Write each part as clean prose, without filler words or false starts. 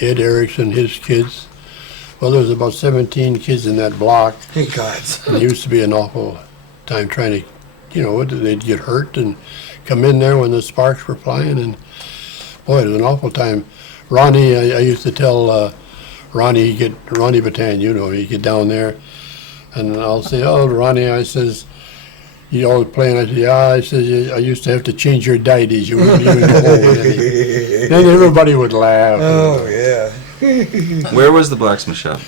Ed Erickson, his kids. Well, there was about 17 kids in that block. Hey, God. And it used to be an awful time trying to, they'd get hurt and come in there when the sparks were flying. And boy, it was an awful time. Ronnie, I used to tell Ronnie Batan, he'd get down there. And I'll say, oh, Ronnie, I says, you always playing. I said, yeah. I says, I used to have to change your dieties. You wouldn't even go with any. Then everybody would laugh. Oh, yeah. Where was the blacksmith shop?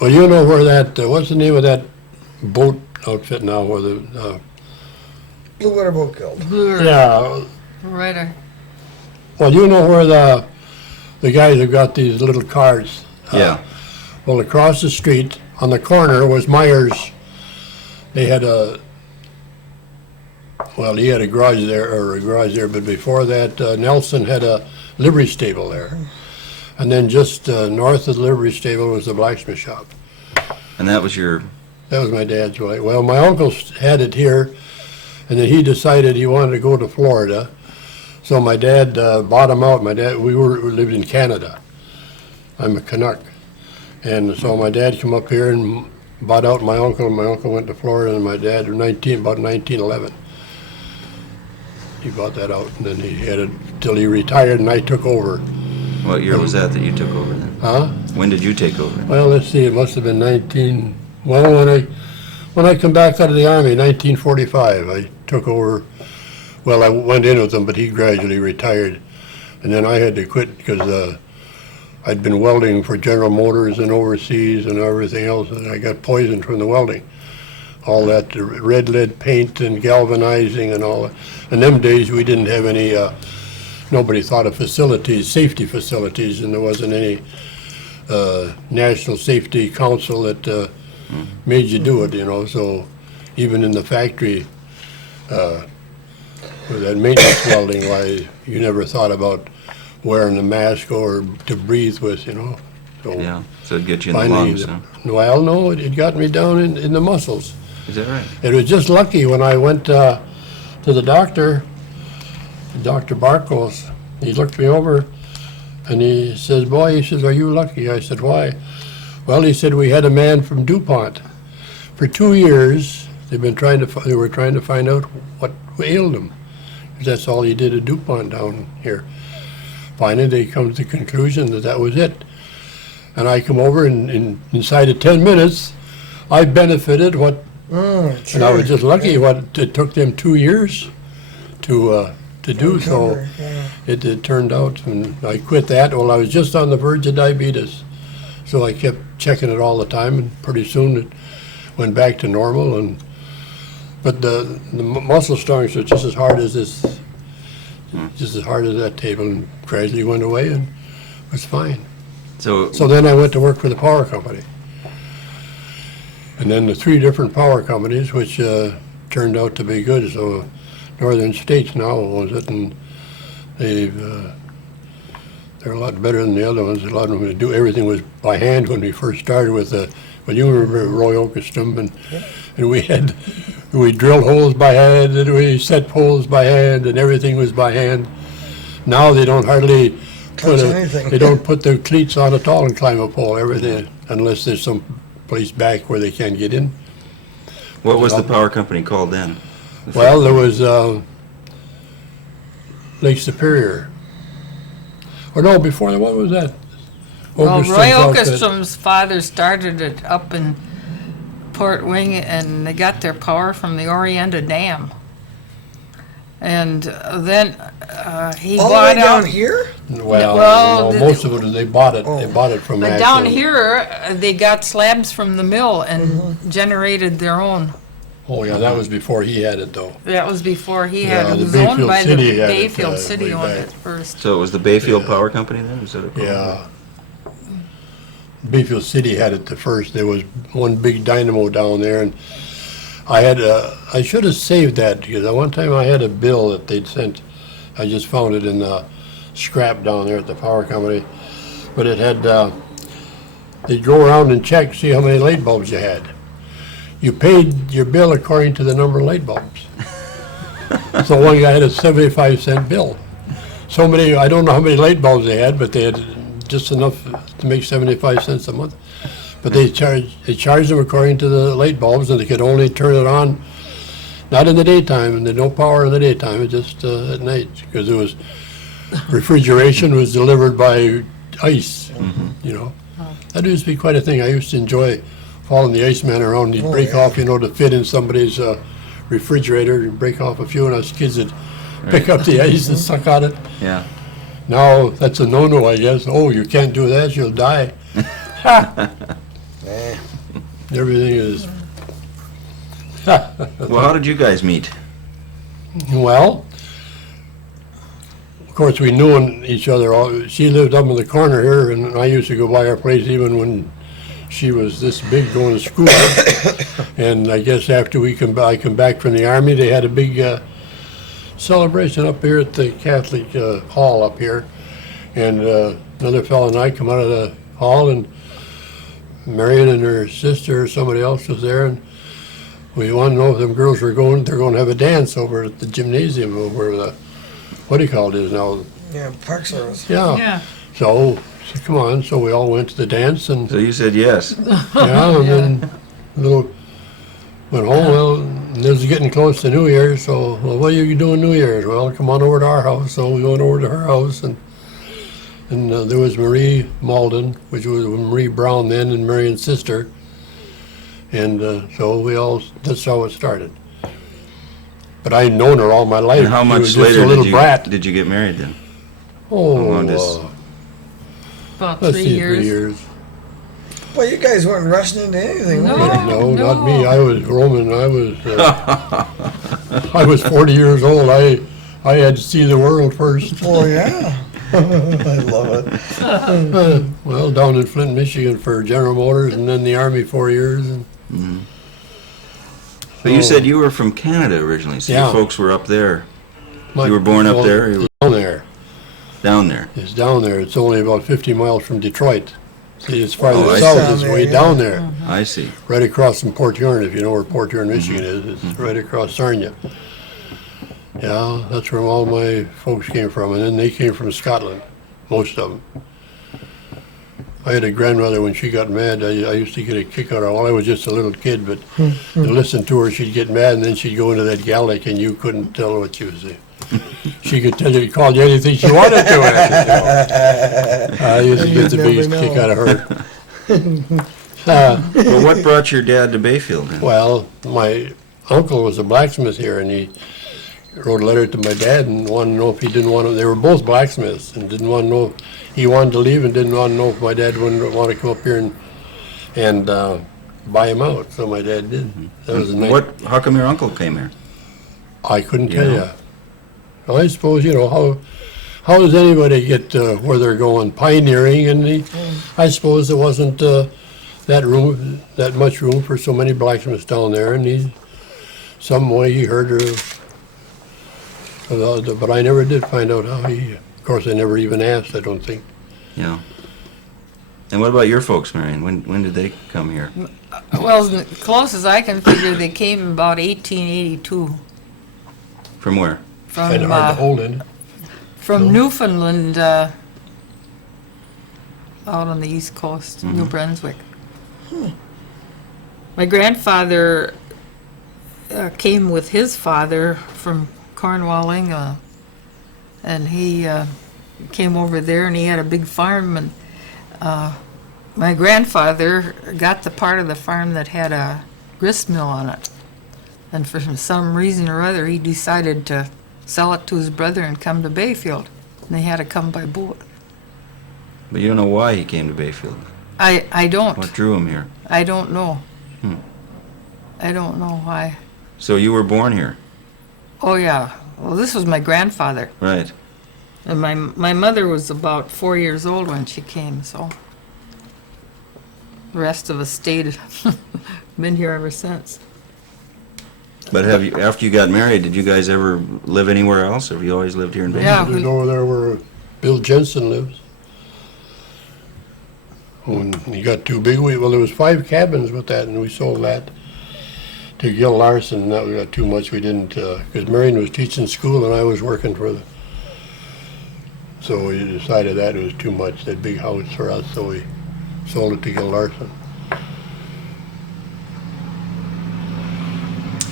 Well, you know where that, what's the name of that boat outfit now? Where the Blue Water Boat Guild. yeah. Right. Well, you know where the guys have got these little cars. Yeah. Well, across the street on the corner was Myers. They had he had a garage there, but before that, Nelson had a livery stable there. And then just north of the livery stable was the blacksmith shop. And that was my dad's way. Well, my uncle had it here, and then he decided he wanted to go to Florida. So my dad bought him out. We lived in Canada. I'm a Canuck. And so my dad came up here and bought out my uncle, and my uncle went to Florida, and my dad, about 1911. He bought that out, and then he had it till he retired, and I took over. What year was that you took over then? Huh? When did you take over? Well, let's see, it must have been when I come back out of the Army, 1945, I took over. Well, I went in with him, but he gradually retired. And then I had to quit because I'd been welding for General Motors and overseas and everything else, and I got poisoned from the welding. All that red lead paint and galvanizing and all that. In them days, we didn't have any, nobody thought of safety facilities, and there wasn't any National Safety Council that made you do it, so even in the factory, with that maintenance welding, why you never thought about wearing a mask or to breathe with, So Yeah, so it'd get you in the finally, lungs, huh? well, no, it got me down in the muscles. Is that right? It was just lucky when I went to the doctor, Dr. Barkos. He looked me over and he says, boy, are you lucky? I said, why? Well, he said, we had a man from DuPont. For 2 years, they were trying to find out what ailed him. That's all he did at DuPont down here. Finally, they come to the conclusion that was it. And I come over and inside of 10 minutes, I benefited Sure. and I was just lucky what it took them 2 years to do. So it turned out, and I quit that. Well, I was just on the verge of diabetes. So I kept checking it all the time, and pretty soon it went back to normal. But the muscle strength was just as hard as that table, and gradually went away and was fine. So then I went to work for the power company. And then the 3 different power companies, which turned out to be good. So Northern States now owns it, and they're a lot better than the other ones. A lot of them everything was by hand when we first started with you remember Roy Oakestrom, and we drilled holes by hand, and we set poles by hand, and everything was by hand. Now they don't hardly they don't put their cleats on at all and climb a pole, everything, unless there's some place back where they can't get in. What was the power company called then? Well, there was Lake Superior. Or no, before that, what was that? Well, Okerstrom's Roy outfit. Okestrom's father started it up in Port Wing, and they got their power from the Orienta Dam. And then he All the bought way out. down here? Well, no, most of it they bought it. They bought it from. But down here, they got slabs from the mill and generated their own. Oh yeah, that was before he had it though. That was before he had it. the It was owned Bayfield by the City had it, Bayfield City way owned back. it first. So it was the Bayfield Power Company then? Is that it called? Yeah. Bayfield City had it the first. There was one big dynamo down there, and I should have saved that because at one time I had a bill that they'd sent. I just found it in the scrap down there at the power company, but it had. They'd go around and check, see how many light bulbs you had. You paid your bill according to the number of light bulbs. So one guy had a 75-cent bill. So many, I don't know how many light bulbs they had, but they had just enough to make 75 cents a month. But they charged them according to the light bulbs, and they could only turn it on, not in the daytime, and there's no power in the daytime, it's just at night, because it was, refrigeration was delivered by ice, you know. That used to be quite a thing. I used to enjoy following the Iceman around. He'd break off, you know, to fit in somebody's refrigerator, and break off a few, and us kids would pick up the ice and suck on it. Yeah. Now, that's a no-no, I guess. Oh, you can't do that, you'll die. Eh. Everything is, Well, how did you guys meet? well, of course, we knew each other. She lived up in the corner here, and I used to go by her place even when she was this big going to school. And I guess after I come back from the Army, they had a big celebration up here at the Catholic Hall up here. And another fellow and I come out of the hall, and Marion and her sister or somebody else was there, and we wanted to know if them girls they're going to have a dance over at the gymnasium over the, what do you call it is now? Yeah, Park Service. Yeah. Yeah. So come on, so we all went to the dance, and So you said yes. yeah, and then went home. Well, and this is getting close to New Year's, so well, what are you doing New Year's? Well, come on over to our house. So we went over to her house, and there was Marie Malden, which was Marie Brown then, and Marion's sister, and so that's how it started. But I'd known her all my life. And how She much was just a later little brat. did you get married then? Oh, long does- About let's 3 see, years. 3 years. Well, you guys weren't rushing into anything, were you? No, no. not me. I was Roman. I was 40 years old. I had to see the world first. Oh, yeah. I love it. Well, down in Flint, Michigan for General Motors, and then the Army 4 years. And But you said you were from Canada originally, so Yeah. your folks were up there. my- You were born up well, there? You were Down there. down there. It's down there. It's only about 50 miles from Detroit. See, it's farther Oh, I south. see. It's Down way there, down there, I see. right across from Port Huron. If you know where Port Huron, Michigan is, it's right across Sarnia. Yeah, that's where all my folks came from, and then they came from Scotland, most of them. I had a grandmother, when she got mad, I used to get a kick out of her. Well, I was just a little kid, but to listen to her, she'd get mad, and then she'd go into that Gaelic, and you couldn't tell what she was saying. She could tell you, call you anything she wanted to. I used to get the never biggest know. kick out of her. Well, what brought your dad to Bayfield then? Well, my uncle was a blacksmith here, and he wrote a letter to my dad and wanted to know if he didn't want to. They were both blacksmiths, and didn't want to know if he wanted to leave, and didn't want to know if my dad wouldn't want to come up here and buy him out. So my dad did. That was a nice. How come your uncle came here? I couldn't You tell know? you. I suppose, you know, how does anybody get where they're going? Pioneering, and I suppose there wasn't that much room for so many blacksmiths down there, and some way he heard but I never did find out how of course, I never even asked, I don't think. Yeah. And what about your folks, Marion? When did they come here? Well, as close as I can figure, they came about 1882 From where? Kind from of hard to hold in. from Newfoundland, out on the east coast, New Brunswick. My grandfather came with his father from Cornwall, England, and he came over there, and he had a big farm, and my grandfather got the part of the farm that had a grist mill on it, and for some reason or other, he decided to sell it to his brother and come to Bayfield, and they had to come by boat. But you don't know why he came to Bayfield. I don't. What drew him here? I don't know. I don't know why. So you were born here, Oh, yeah. Well, this was my grandfather. right? And my mother was about 4 years old when she came, so the rest of us stayed. Been here ever since. But after you got married, did you guys ever live anywhere else, or have you always lived here in Bayfield? Yeah, There's over there where Bill Jensen lives. When he got too big, well, there was 5 cabins with that, and we sold that to Gil Larson. That we got too much. We didn't, because Marion was teaching school, and I was working for the So we decided that it was too much, that big house for us, so we sold it to Gil Larson.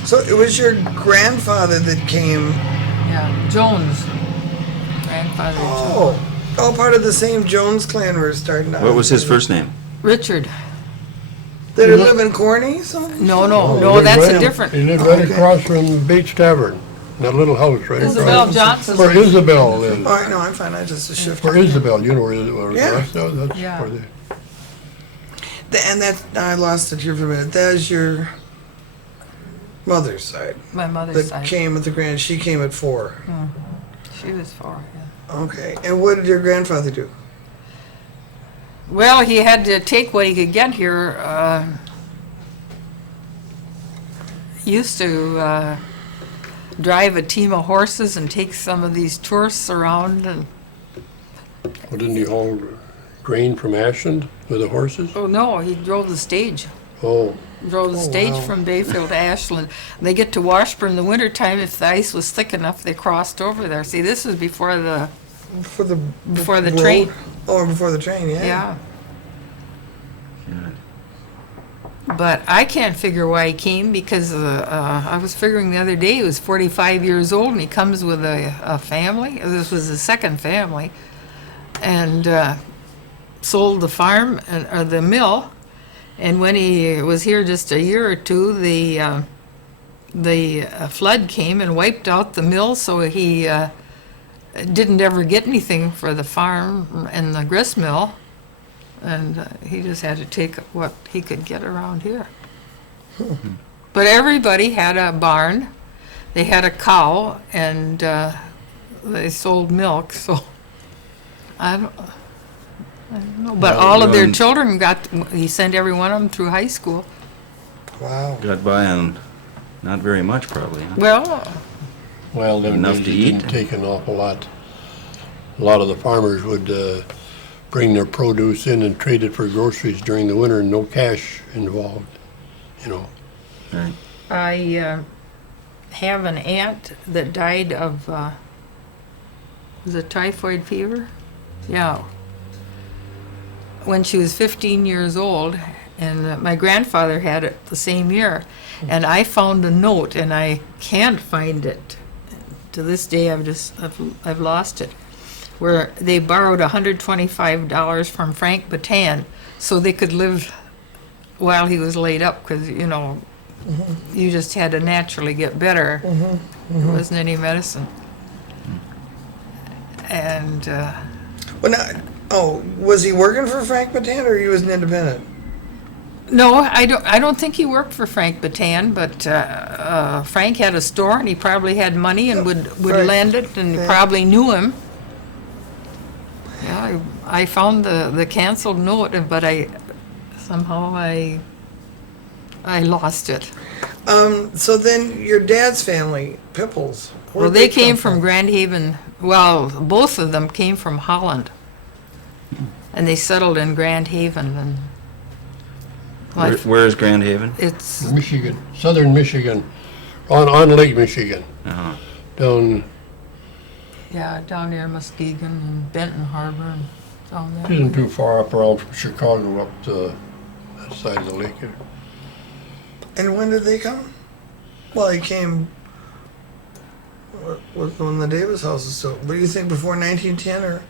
So it was your grandfather that came. Yeah, Jones. Grandfather Jones. Oh, all part of the same Jones clan we're starting out. What was his first name? Richard. Did he live in Corny? Something? No, Oh, he no, lived that's right- a different. He lived right Okay. across from Bates Tavern, in that little house right Isabel across. Johnson's. Where Isabel lives. All right, no, I'm fine. I just a shift. Where Isabel, you know where Yeah. that's Yeah. where they. And that I lost it here for a minute. That is your mother's side My mother's that side. came with the grand. She came at 4. She was 4. Yeah. Okay. And what did your grandfather do? Well, he had to take what he could get here. Used to drive a team of horses and take some of these tourists around. And Well, didn't he haul grain from Ashland with the horses? oh no, he drove the stage. Oh, Drove the stage wow. from Bayfield to Ashland. They get to Washburn in the wintertime. If the ice was thick enough, they crossed over there. See, this was before the For the Before the road? train. Oh, before the train, yeah. yeah. Yeah. But I can't figure why he came because I was figuring the other day he was 45 years old and he comes with a family. This was the second family, and sold the farm or the mill. And when he was here just a year or two, the flood came and wiped out the mill, so he didn't ever get anything for the farm and the grist mill. And he just had to take what he could get around here. But everybody had a barn, they had a cow, and they sold milk, so I don't know. But Well, all of their um, children he sent every one of them through high school. Wow. Got by on not very much, probably. Huh? Well, well, them Enough days to it eat? didn't take an awful lot. A lot of the farmers would bring their produce in and trade it for groceries during the winter, and no cash involved, you know. Right. I have an aunt that died of, was it typhoid fever? Yeah. When she was 15 years old, and my grandfather had it the same year. And I found a note, and I can't find it. To this day, I've lost it, where they borrowed $125 from Frank Batan so they could live while he was laid up, because, you know, you just had to naturally get better. There wasn't any medicine. And Well, now, was he working for Frank Batan or he was an independent? no, I don't think he worked for Frank Batan, but Frank had a store and he probably had money and would Frank. lend it, and he Yeah. probably knew him. Yeah, I found the canceled note, but somehow I lost it. So then your dad's family, Pipples. Well, where'd they come came from Grand Haven. Well, both of them came from Holland, and they settled in Grand Haven. And Where is Grand Haven? it's Michigan, southern Michigan, on Lake Michigan, Uh-huh. down, down near Muskegon and Benton Harbor and down it there. isn't too far up around from Chicago up to that side of the lake here. And when did they come? Well, he came when the Davis house was still. What do you think, before 1910 or?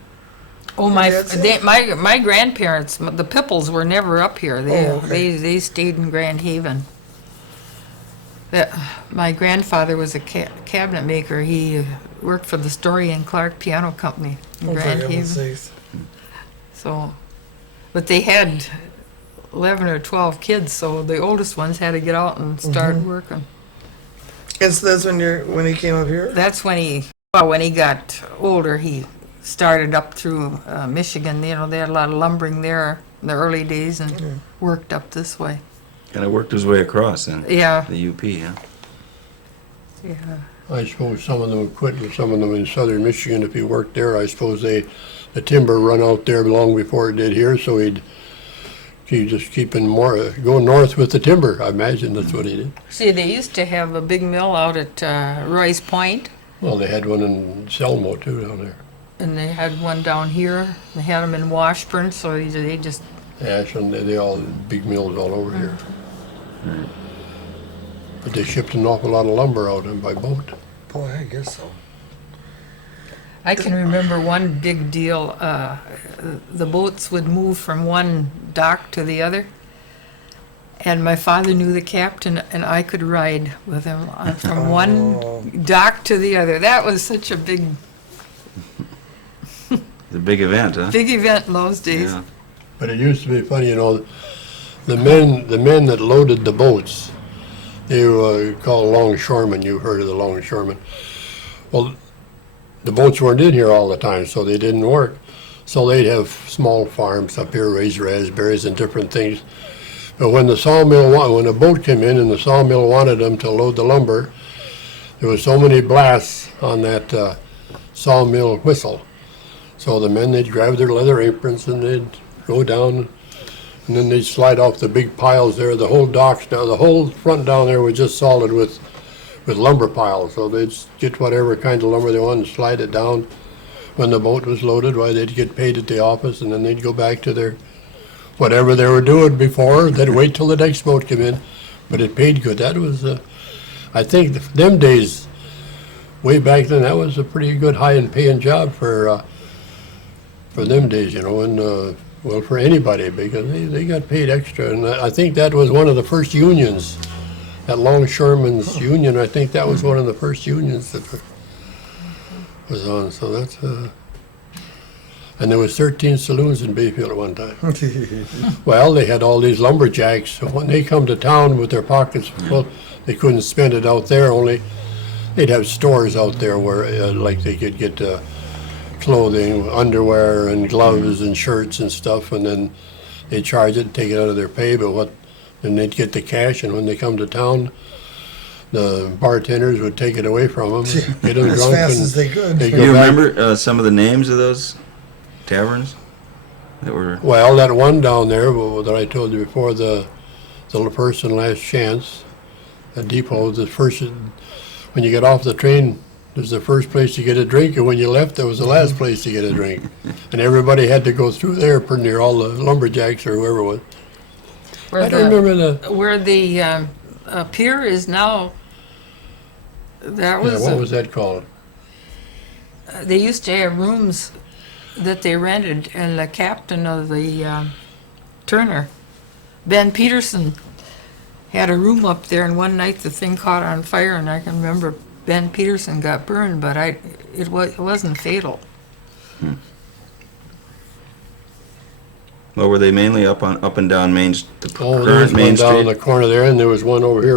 Oh, my grandparents, the Pipples, were never up here. They stayed in Grand Haven. My grandfather was a cabinet maker. He worked for the Story and Clark Piano Company in Oh, for Grand heaven's Haven. sakes. So, but they had 11 or 12 kids, so the oldest ones had to get out and start working. And so that's when he came up here? That's when he got older, he started up through Michigan. You know, they had a lot of lumbering there in the early days and worked up this way. Kind of worked his way across then. Yeah, The UP, huh? yeah. I suppose some of them would quit, and some of them in southern Michigan, if he worked there, I suppose the timber run out there long before it did here, so he'd just keeping more, going north with the timber. I imagine that's what he did. See, they used to have a big mill out at Roy's Point. Well, they had one in Selmo too down there. and they had one down here. They had them in Washburn, so they just, Ashland, they all, big mills all over here. But they shipped an awful lot of lumber out and by boat. Boy, I guess so. I can remember one big deal. The boats would move from one dock to the other, and my father knew the captain, and I could ride with him from one dock to the other. That was such a big The big event, huh? event in those days. Yeah. But it used to be funny, you know, the men that loaded the boats, they were called longshoremen. You've heard of the longshoremen. Well, the boats weren't in here all the time, so they didn't work. So they'd have small farms up here, raise raspberries and different things. But when the when a boat came in and the sawmill wanted them to load the lumber, there was so many blasts on that sawmill whistle. So the men, they'd grab their leather aprons and they'd go down, and then they'd slide off the big piles there. The whole docks now, the whole front down there was just solid with lumber piles. So they'd get whatever kind of lumber they wanted and slide it down. When the boat was loaded, why, they'd get paid at the office, and then they'd go back to their whatever they were doing before. They'd wait till the next boat came in, but it paid good. That was, I think, them days, way back then, that was a pretty good high-end paying job for them days, you know, and well, for anybody, because they got paid extra. And I think that was one of the first unions, that Longshoremen's Union. I think that was one of the first unions that was on. So that's, and there was 13 saloons in Bayfield at one time. Well, they had all these lumberjacks, so when they come to town with their pockets full, they couldn't spend it out there. Only they'd have stores out there where, like, they could get clothing, underwear, and gloves and shirts and stuff, and then they'd charge it and take it out of their pay. But then they'd get the cash, and when they come to town, the bartenders would take it away from them, get them As drunk, fast and as they could. they'd Do go you back. remember some of the names of those taverns that were? Well, that one down there that I told you before, the First and Last Chance, the depot, the first, when you get off the train, there's the first place to get a drink, and when you left, there was the last place to get a drink. And everybody had to go through there, pretty near all the lumberjacks or whoever it was. I don't remember Where the pier is now, that was, what was that called? they used to have rooms that they rented, and the captain of the Turner, Ben Peterson, had a room up there, and one night the thing caught on fire, and I can remember Ben Peterson got burned, but it wasn't fatal. Well, were they mainly up and down the Oh, there was current Main one down Street? in the corner there, and there was one over here,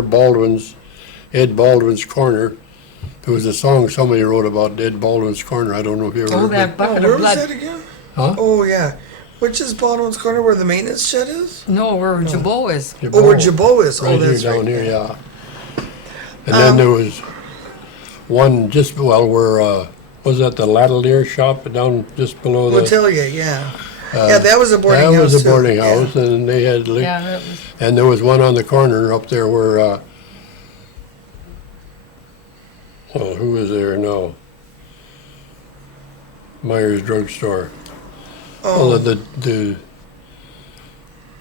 Ed Baldwin's Corner. There was a song somebody wrote about Ed Baldwin's Corner. I don't know if you ever Oh, heard that it. bucket Where of was that blood. again? Huh? Oh, yeah. Which is Baldwin's Corner, where the maintenance shed is? No, where Jabot is. Oh, where Jabot is. Right Oh, here, that's down right. here, yeah. And then there was one just, well, where, was that the Latelier shop down just below the? Motelia, yeah. Yeah, that was a boarding house, That was a too. boarding Yeah. house, and they had, Yeah, that was, and there was one on the corner up there where, well, who is there now? Myers Drugstore. Oh, Oh, the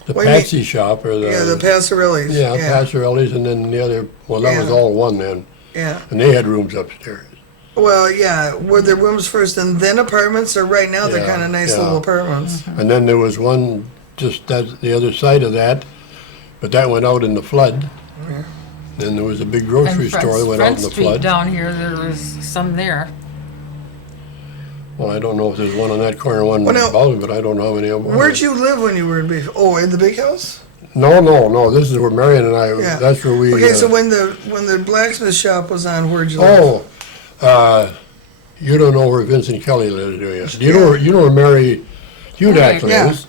What do you Patsy shop, or the. yeah, the Passarellis. Yeah, Passarelli's, and then the other, well, that was Yeah. all one then, Yeah. and they had rooms upstairs. Well, yeah, were there rooms first and then apartments, or right now they're Yeah, kind of nice yeah. little apartments? And then there was one just the other side of that, but that went out in the flood. Then there was a big grocery and store that went out Front in the Street flood. down here, there was some there. Well, I don't know if there's one on that corner, one Well, now, above, but I don't know how many of them. Where'd you live when you were in Bayfield? Oh, in the big house? No. This is where Marion and I. Yeah. That's where we. Okay, so when the blacksmith shop was on, where'd you live? You don't know where Vincent Kelly lives, do you? You know where Mary Hudak Yeah. lives?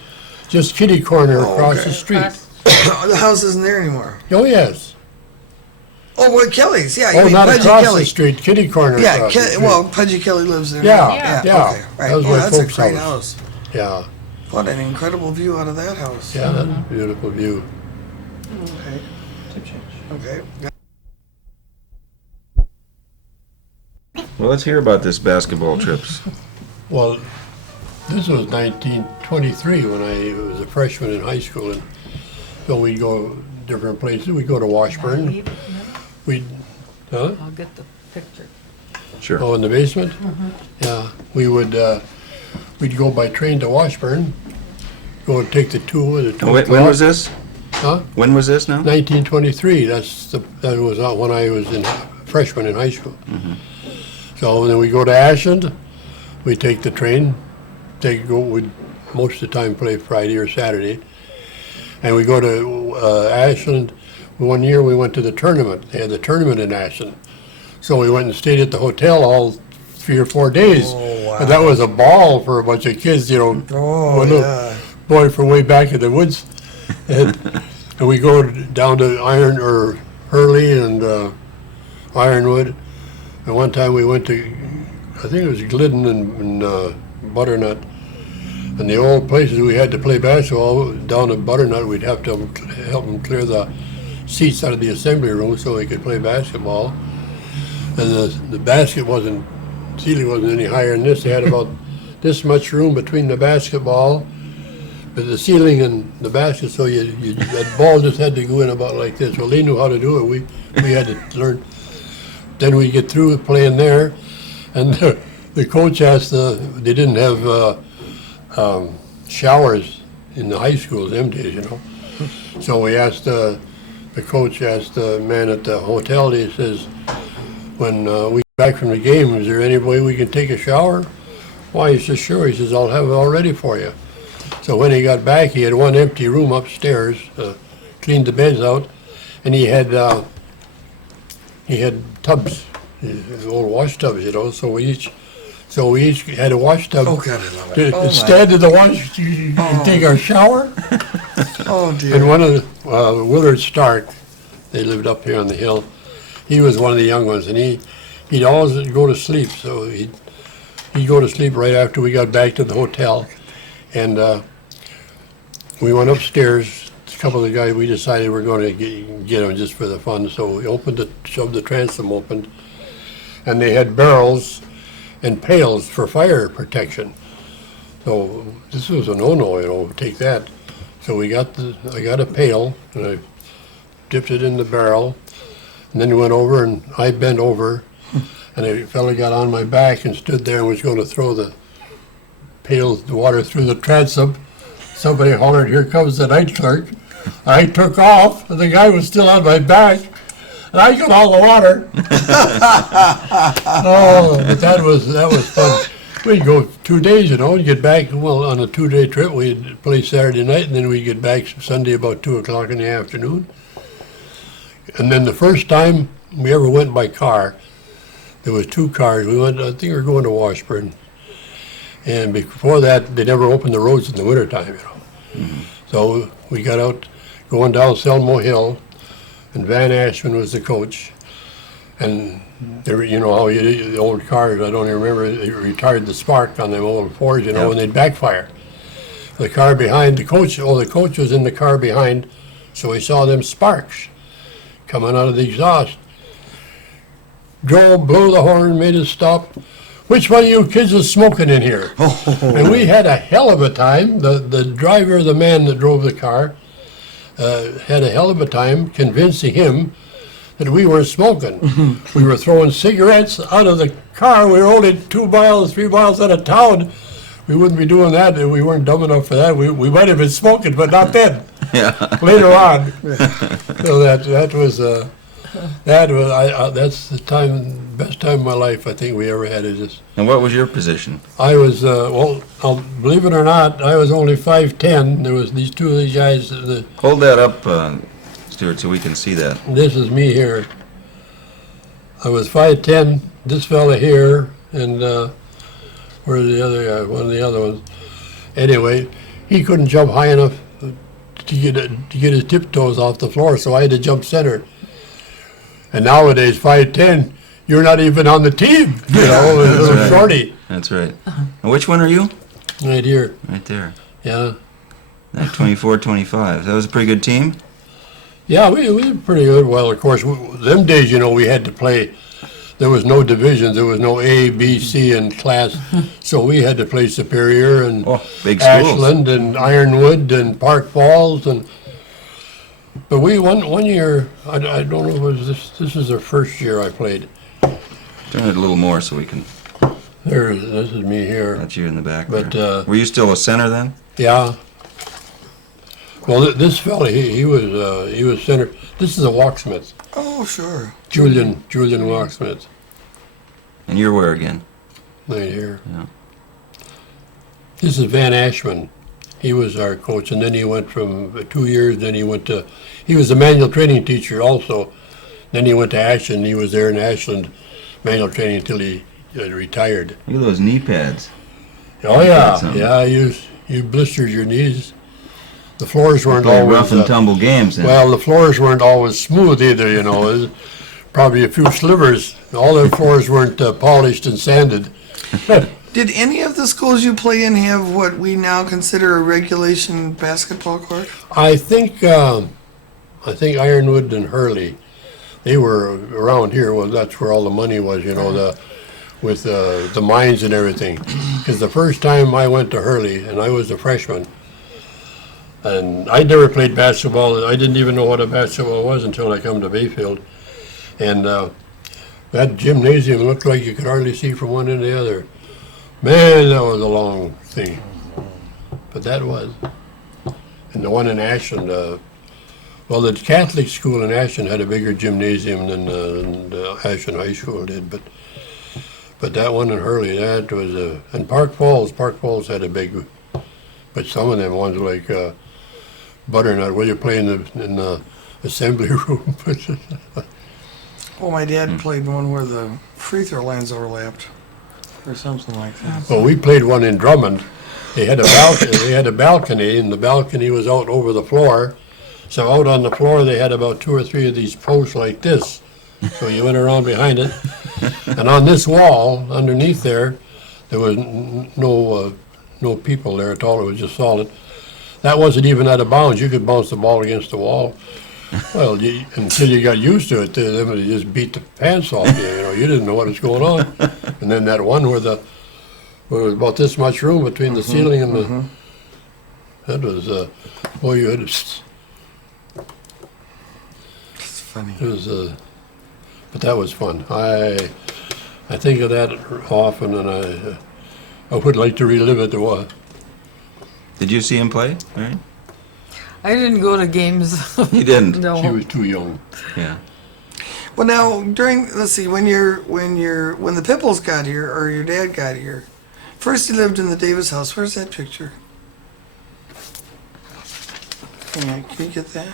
Just kitty corner Oh, across okay. the street. The house isn't there anymore. Oh yes. Oh, well, Kelly's. Yeah, you Oh, mean not Pudgy across Kelly. the street, kitty corner. Yeah, across the street. well, Pudgy Kelly lives there. Yeah, now. yeah. Okay, right. That was Oh, my that's a folks' great house. house. Yeah, What an incredible view out of that house. yeah, that's a beautiful view. Okay. Okay. Well, let's hear about this basketball trips. Well, this was 1923 when I was a freshman in high school, and so we'd go different places. We'd go to Washburn. We'd, huh? I'll get the picture. Sure. Oh, in the basement? Yeah, we would, we'd go by train to Washburn, go and take the two at the When was this? Huh? When was this now? 1923, that was when I was in freshman in high school. So then we go to Ashland, we take the train, we'd most of the time play Friday or Saturday, and we go to Ashland. One year we went to the tournament. They had the tournament in Ashland. So we went and stayed at the hotel all 3 or 4 days. Oh, wow. And that was a ball for a bunch of kids, you know. Oh, one little yeah. boy from way back in the woods. And we go down to Hurley and Ironwood. And one time we went to, I think it was Glidden and Butternut. And the old places we had to play basketball, down at Butternut, we'd have to help them clear the seats out of the assembly room so we could play basketball. And the ceiling wasn't any higher than this. They had about this much room between the basketball, but the ceiling and the basket, so that ball just had to go in about like this. Well, they knew how to do it. We had to learn. Then we get through playing there, and the coach asked, they didn't have showers in the high schools them days, you know. So we asked, the coach asked the man at the hotel, he says, when we get back from the game, is there any way we can take a shower? Why? He says, sure. He says, I'll have it all ready for you. So when he got back, he had one empty room upstairs, cleaned the beds out, and he had tubs, old wash tubs, you know. So we each had a wash tub. Oh, God, I love it. To stand in the wash, take our shower. Oh, dear. And one of the Willard Stark, they lived up here on the hill. He was one of the young ones, and he'd always go to sleep. So he'd go to sleep right after we got back to the hotel, and we went upstairs. A couple of the guys, we decided we were going to get them just for the fun. So we shoved the transom open, and they had barrels and pails for fire protection. So this was a no-no, you know. Take that. So I got a pail, and I dipped it in the barrel. And then he went over, and I bent over, and a fella got on my back and stood there and was going to throw the pail, the water through the transom. Somebody hollered, "Here comes the night clerk." I took off, and the guy was still on my back, and I got all the water. Oh, but that was fun. We'd go 2 days, you know, and get back. Well, on a 2-day trip, we'd play Saturday night, and then we'd get back Sunday about 2 o'clock in the afternoon. And then the first time we ever went by car, there was 2 cars. We went, I think we were going to Washburn. And before that, they never opened the roads in the wintertime, you know. So we got out going down Selmo Hill, and Van Ashman was the coach. And there, you know how the old cars, I don't even remember, they retired the spark on them old Fords, you know, and they'd backfire. The car behind, the coach was in the car behind, so he saw them sparks coming out of the exhaust. Joe blew the horn, made us stop. "Which one of you kids is smoking in here?" And we had a hell of a time. The driver, the man that drove the car, had a hell of a time convincing him that we weren't smoking. We were throwing cigarettes out of the car. We were only 2 miles, 3 miles out of town. We wouldn't be doing that, and we weren't dumb enough for that. We might have been smoking, but not then. Later on. So that's the best time of my life I think we ever had. And what was your position? I was, believe it or not, I was only 5'10". There was two of these guys. Hold that up, Stewart, so we can see that. This is me here. I was 5'10", this fella here, and where's the other guy? One of the other ones. Anyway, he couldn't jump high enough to get his tiptoes off the floor, so I had to jump center. And nowadays, 5'10", you're not even on the team, you know, a little right. shorty. That's right. And which one are you? Right here, Right there. yeah. 24-25. That was a pretty good team? Yeah, we were pretty good. Well, of course, them days, you know, we had to play there was no divisions. There was no A, B, C in class. So we had to play Superior and Oh, big schools. Ashland and Ironwood and Park Falls but we one year, I don't know if it was this is the first year I played. Turn it a little more so we can, This is me here. that's you in the back But, there. Were you still a center then? Yeah. Well, this fella, he was center. This is a Walksmith, Oh, sure. Julian Walksmith, And you're where again? right here. Yeah. This is Van Ashman. He was our coach, and then he went from 2 years. Then he was a manual training teacher also. Then he went to Ashland. He was there in Ashland, manual training until he retired. Look at those knee pads. Oh yeah, something. yeah. You blistered your knees. The floors weren't Played always rough and tumble games then. well. The floors weren't always smooth either. You know, There's probably a few slivers. All the floors weren't polished and sanded. Did any of the schools you play in have what we now consider a regulation basketball court? I think Ironwood and Hurley, they were around here. Well, that's where all the money was. You know, with the mines and everything. Because the first time I went to Hurley, and I was a freshman, and I'd never played basketball. I didn't even know what a basketball was until I come to Bayfield. And that gymnasium looked like you could hardly see from one end to the other. Man, that was a long thing. But that was. And the one in Ashland, well, the Catholic school in Ashland had a bigger gymnasium than the Ashland High School did. But that one in Hurley, that was and Park Falls had a big, but some of them ones like Butternut, where you play in the assembly room. Well, my dad played one where the free throw lines overlapped, or something like that. Well, we played one in Drummond. They had a balcony, and the balcony was out over the floor. So out on the floor, they had about 2 or 3 of these posts like this. So you went around behind it. And on this wall, underneath there was no people there at all. It was just solid. That wasn't even out of bounds. You could bounce the ball against the wall. Well, until you got used to it, then it just beat the pants off you. You know, you didn't know what was going on. And then that one where there was about this much room between the ceiling and the. That was you had. It's funny. It was but that was fun. I think of that often, and I would like to relive it. Did you see him play? Right? I didn't go to games. You didn't? No. She was too young. Yeah. Well, now let's see, when the Pipples got here, or your dad got here, first he lived in the Davis house. Where's that picture? Can you get that?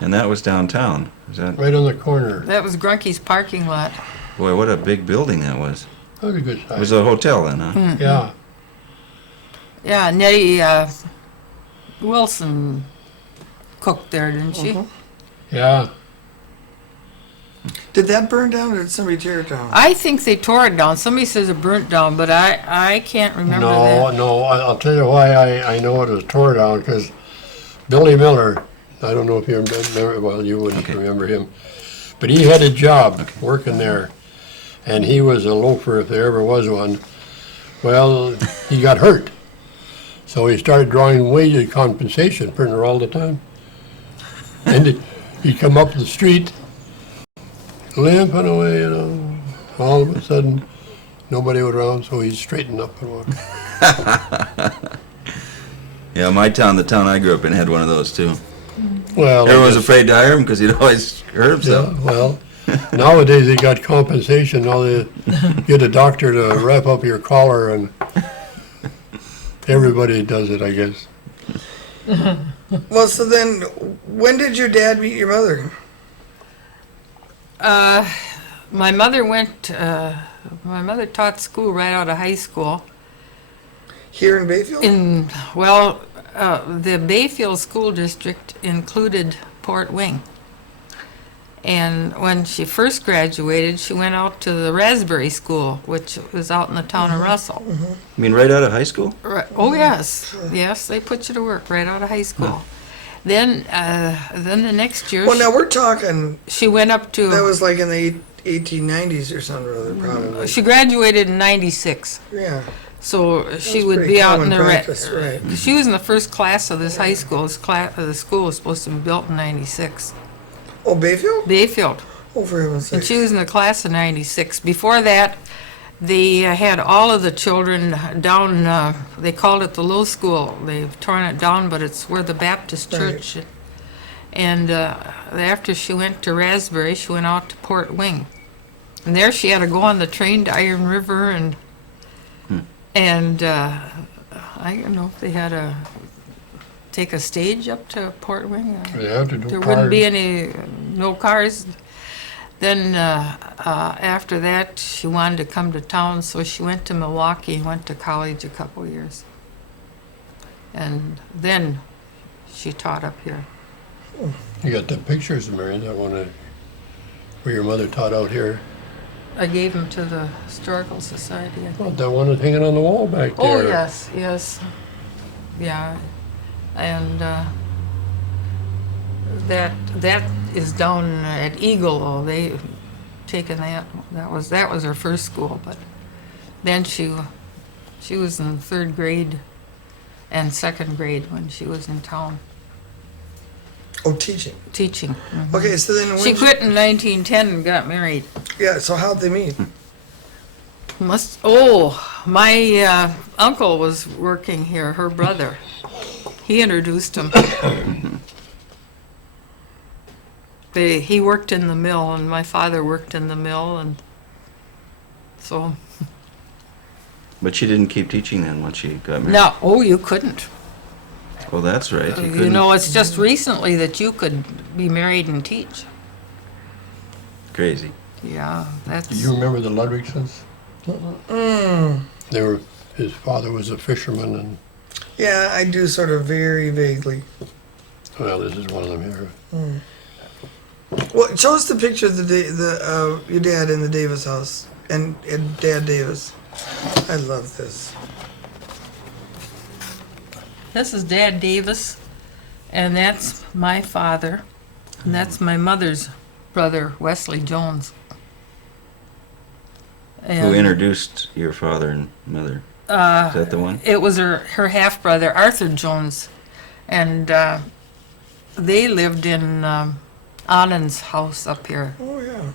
And that was downtown. Was that? Right on the corner. That was Grunky's parking lot. Boy, what a big building that was. That was a good It size. was a hotel then, huh? Yeah. Yeah, Nettie Wilson cooked there, didn't she? Yeah. Did that burn down, or did somebody tear it down? I think they tore it down. Somebody says it burnt down, but I can't remember that. No. I'll tell you why I know it was tore down, because Billy Miller, I don't know if you remember, well, you wouldn't remember him, but he had a job working there, and he was a loafer if there ever was one. Well, he got hurt, so he started drawing wage compensation printer all the time, and he'd come up the street, limping away, you know. All of a sudden, nobody was around, so he'd straighten up and walk. Yeah, my town, the town I grew up in, had one of those too. Well, Everyone was afraid to hire him because he'd always hurt himself. yeah, well, nowadays they got compensation. Now they get a doctor to wrap up your collar, and everybody does it, I guess. Well, so then, when did your dad meet your mother? My mother taught school right out of high school. Here in Bayfield? The Bayfield School District included Port Wing. And when she first graduated, she went out to the Raspberry School, which was out in the town of Russell. I mean, right out of high school? Right. Oh, yes. Yes, they put you to work right out of high school. Then the next year, Well, now we're talking, she went up to. that was like in the 1890s or something or other, probably. She graduated in '96, Yeah. so she would pretty be out common in the practice, right. She was in the first class of this high school. The school was supposed to be built in '96. Oh, Bayfield? Bayfield. Oh, for heaven's And sake. she was in the class of '96. Before that, they had all of the children down, they called it the Low School. They've torn it down, but it's where the Baptist Right. church. And after she went to Raspberry, she went out to Port Wing. And there she had to go on the train to Iron River and I don't know if they had to take a stage up to Port Wing. They have to do There cars. wouldn't be no cars. Then after that, she wanted to come to town, so she went to Milwaukee and went to college a couple years. And then she taught up here. You got the pictures, Marion, that one where your mother taught out here. I gave them to the Historical Society. I think. Oh, that one is hanging on the wall back there. Oh, yes, yes. Yeah. And that is down at Eagle, though. They taken that. That was her first school, but then she was in third grade and second grade when she was in town Oh, teaching. teaching. Mhm. Okay, so then when She quit in 1910 and got married. Yeah, so how'd they meet? My uncle was working here, her brother. He introduced him. He worked in the mill, and my father worked in the mill, and so, But she didn't keep teaching then once she got married? no, you couldn't. Oh, that's right. You You couldn't. know, it's just recently that you could be married and teach. Crazy. Yeah, that's, Do you remember the Ludwigsons? His father was a fisherman, and, Yeah, I do sort of very vaguely. well, this is one of them here. Well, show us the picture of your dad in the Davis house and Dad Davis. I love this. this is Dad Davis, and that's my father, and that's my mother's brother, Wesley Jones. Who And, introduced your father and mother? Is that the one? It was her half-brother, Arthur Jones, and they lived in Anand's house up here. Oh, yeah.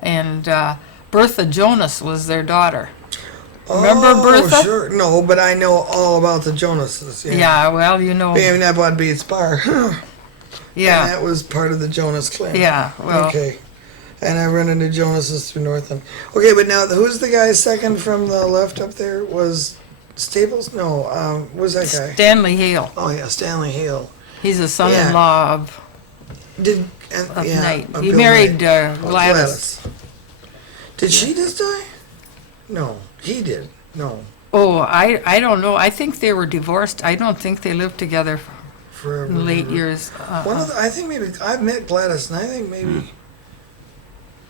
And Bertha Jonas was their daughter. Remember Oh, Bertha? sure. No, but I know all about the Jonases. Yeah. Yeah, well, you know. I mean, I bought Bates Bar. And Yeah, that was part of the Jonas clan. yeah, well, Okay. And I run into Jonases through Northland. Okay, but now, who's the guy second from the left up there? Was Staples? No, who's that guy? Stanley Hale. Oh, yeah, Stanley Hale. He's a son-in-law of Knight. of He Bill married Knight. Gladys. Did she just die? No, he did. No, Oh, I don't know. I think they were divorced. I don't think they lived together forever. in late years. One of the, I think maybe I've met Gladys, and I think maybe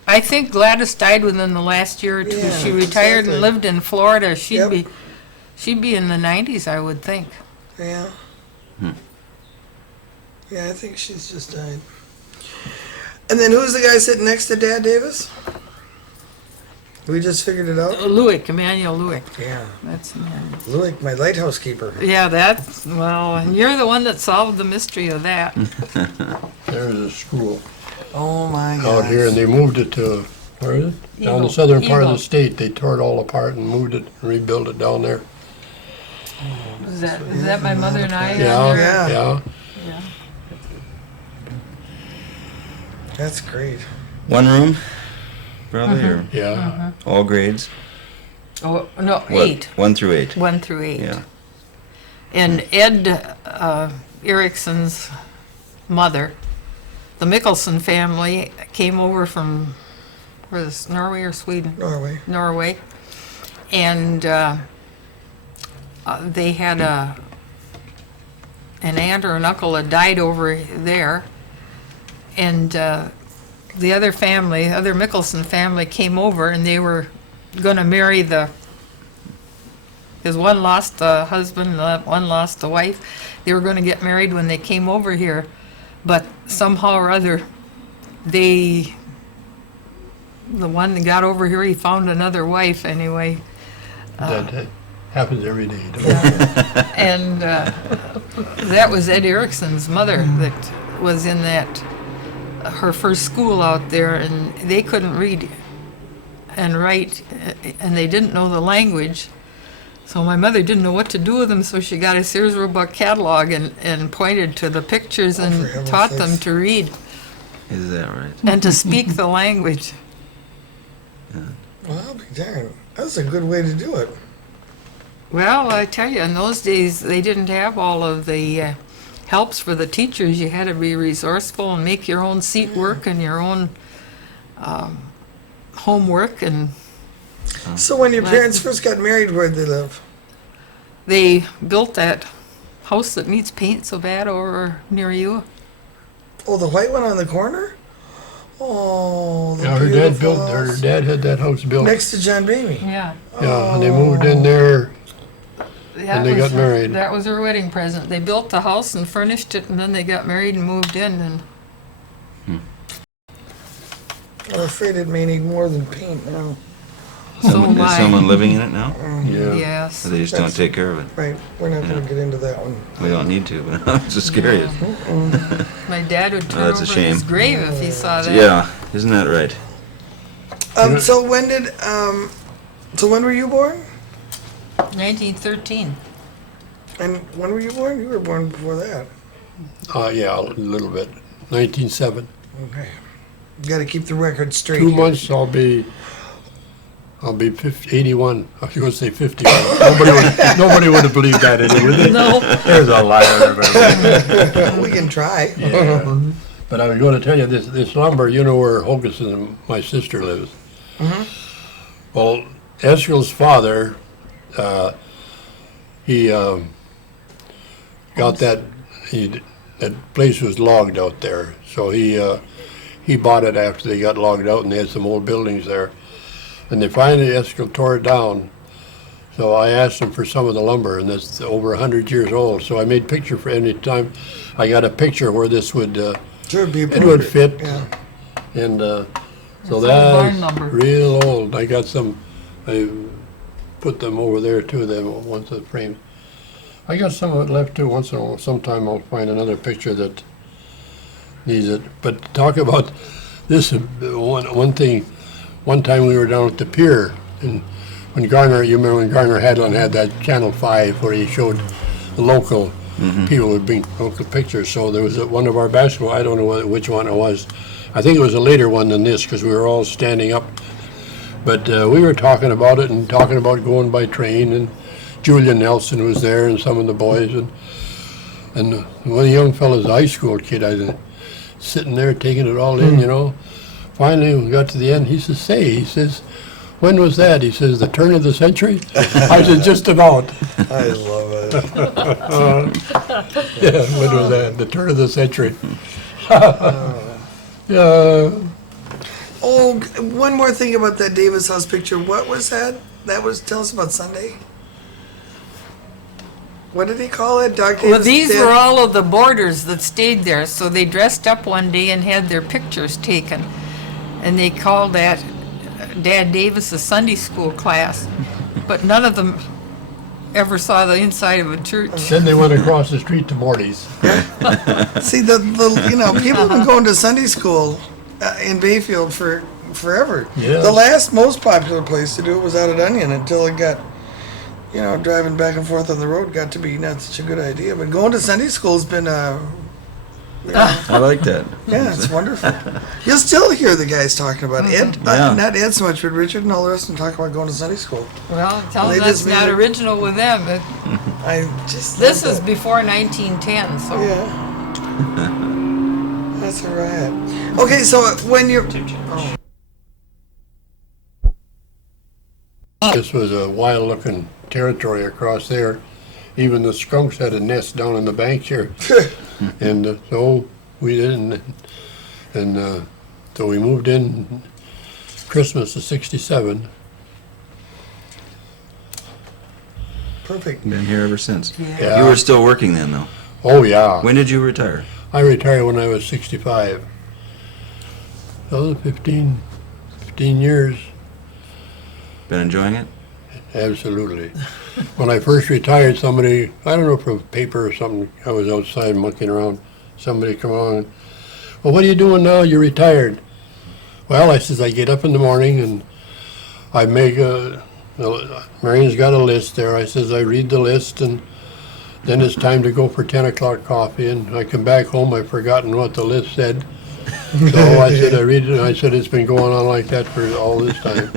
I think Gladys died within the last year or two. Yeah, She retired exactly. and lived in Florida. Yep. She'd be in the 90s, I would think. yeah. Yeah, I think she's just died. And then who's the guy sitting next to Dad Davis? We just figured it out. Emmanuel Lewick. Yeah, That's Emmanuel. Louis, my lighthouse keeper. Yeah, and you're the one that solved the mystery of that. There's a school Oh my God! out here, and they moved it to, where is it? Down the Eagle. southern part of the Eagle. state. They tore it all apart and moved it and rebuilt it down there. Is that my mother and I? Yeah, Yeah. yeah. Yeah. That's great. One room, probably, or Yeah. all grades? Oh, no, What? 8. 1 through 8. 1 through 8. Yeah. And Ed Ericsson's mother, the Mickelson family, came over from, where is Norway or Sweden? Norway. Norway. And they had an aunt or an uncle that died over there. And the other Mickelson family came over, and they were going to marry because one lost the husband, one lost the wife. They were going to get married when they came over here. But somehow or other, the one that got over here, he found another wife anyway. That happens every day. Don't it? And that was Ed Erickson's mother that was in that, her first school out there, and they couldn't read and write, and they didn't know the language. So my mother didn't know what to do with them, so she got a Sears Roebuck catalog and pointed to the pictures for and heaven's taught them sakes. to read Is that right? and to speak the language. Well, I'll be darned. That's a good way to do it. Well, I tell you, in those days, they didn't have all of the helps for the teachers. You had to be resourceful and make your own seat work and your own homework. And So when your parents first got married, where'd they live? they built that house that needs paint so bad over near you. Oh, the white one on the corner? Oh, the Yeah, her dad beautiful built. Her house. dad had that house built. Next to John Bamey. Yeah. Yeah, and they moved in there. That they was got married. That was her wedding present. They built the house and furnished it, and then they got married and moved in. And I'm afraid it may need more than paint now. so am Is I. someone living in it now? Yeah. Yes. Or they just don't take care of it? Right, we're not going Yeah. to get into that one. We don't need to, but I'm just curious. My dad would turn that's a over his shame. grave if he saw that. Yeah, isn't that right? So when did, so when were you born? 1913. And when were you born? You were born before that. Yeah, a little bit. 1907. Okay. You got to keep the record straight. 2 here. months, I'll be 81. I was going to say 51. Nobody would have believed that anyway, would they? No. There's a liar. Everybody. We can try. Yeah. But I was going to tell you, this lumber, you know where Hogason and my sister lives. Well, Eskel's father, he got that place was logged out there. So he bought it after they got logged out, and they had some old buildings there. And they finally, Eskel tore it down. So I asked him for some of the lumber, and it's over 100 years old. So I made picture for any time I got a picture where this would, Sure, be it would fit. Yeah. And so It's old barn that's lumber. real old. I got some, I put them over there too, them once the frames. I got some of it left too. Once in a while, sometime I'll find another picture that needs it. But talk about this, one thing, one time we were down at the pier, and when Garner, you remember when Garner Hadlin had that Channel 5 where he showed the local people would bring local pictures. So there was one of our basketball, I don't know which one it was. I think it was a later one than this because we were all standing up. But we were talking about it and talking about going by train, and Julian Nelson was there and some of the boys. And one of the young fellows, a high school kid, I was sitting there taking it all in, you know. Finally, we got to the end. He says, when was that? He says, the turn of the century? I said, just about. I love it. Yeah, when was that? The turn of the century. Yeah. Oh, one more thing about that Davis House picture. What was that? Tell us about Sunday. What did he call it? Doc Davis? Well, these did- were all of the boarders that stayed there, so they dressed up one day and had their pictures taken. And they called that Dad Davis a Sunday school class. But none of them ever saw the inside of a church. Then they went across the street to Morty's. See, people have been going to Sunday school in Bayfield for forever. Yeah. The last most popular place to do it was out at Onion until it got, driving back and forth on the road got to be not such a good idea. But going to Sunday school has been, I like that. yeah, it's wonderful. You'll still hear the guys talking about Ed, Yeah. not Ed so much, but Richard and all the rest of them talk about going to Sunday school. Well, tell They them that's just not made it- original with them. I just This love is that. before 1910, so Yeah. That's all right. Okay, so when you're... Oh. This was a wild-looking territory across there. Even the skunks had a nest down in the bank here. And so we didn't. And so we moved in Christmas of '67. Perfect. Been here ever since. Yeah. You were still working then, though. Oh, yeah. When did you retire? I retired when I was 65. So 15 years, Been enjoying it? absolutely. When I first retired, somebody, I don't know, from paper or something, I was outside monkeying around, somebody come on, well, what are you doing now? You're retired. Well, I says, I get up in the morning and I make Marion's got a list there. I says, I read the list and then it's time to go for 10 o'clock coffee. And I come back home, I've forgotten what the list said. So I said, I read it and I said, it's been going on like that for all this time.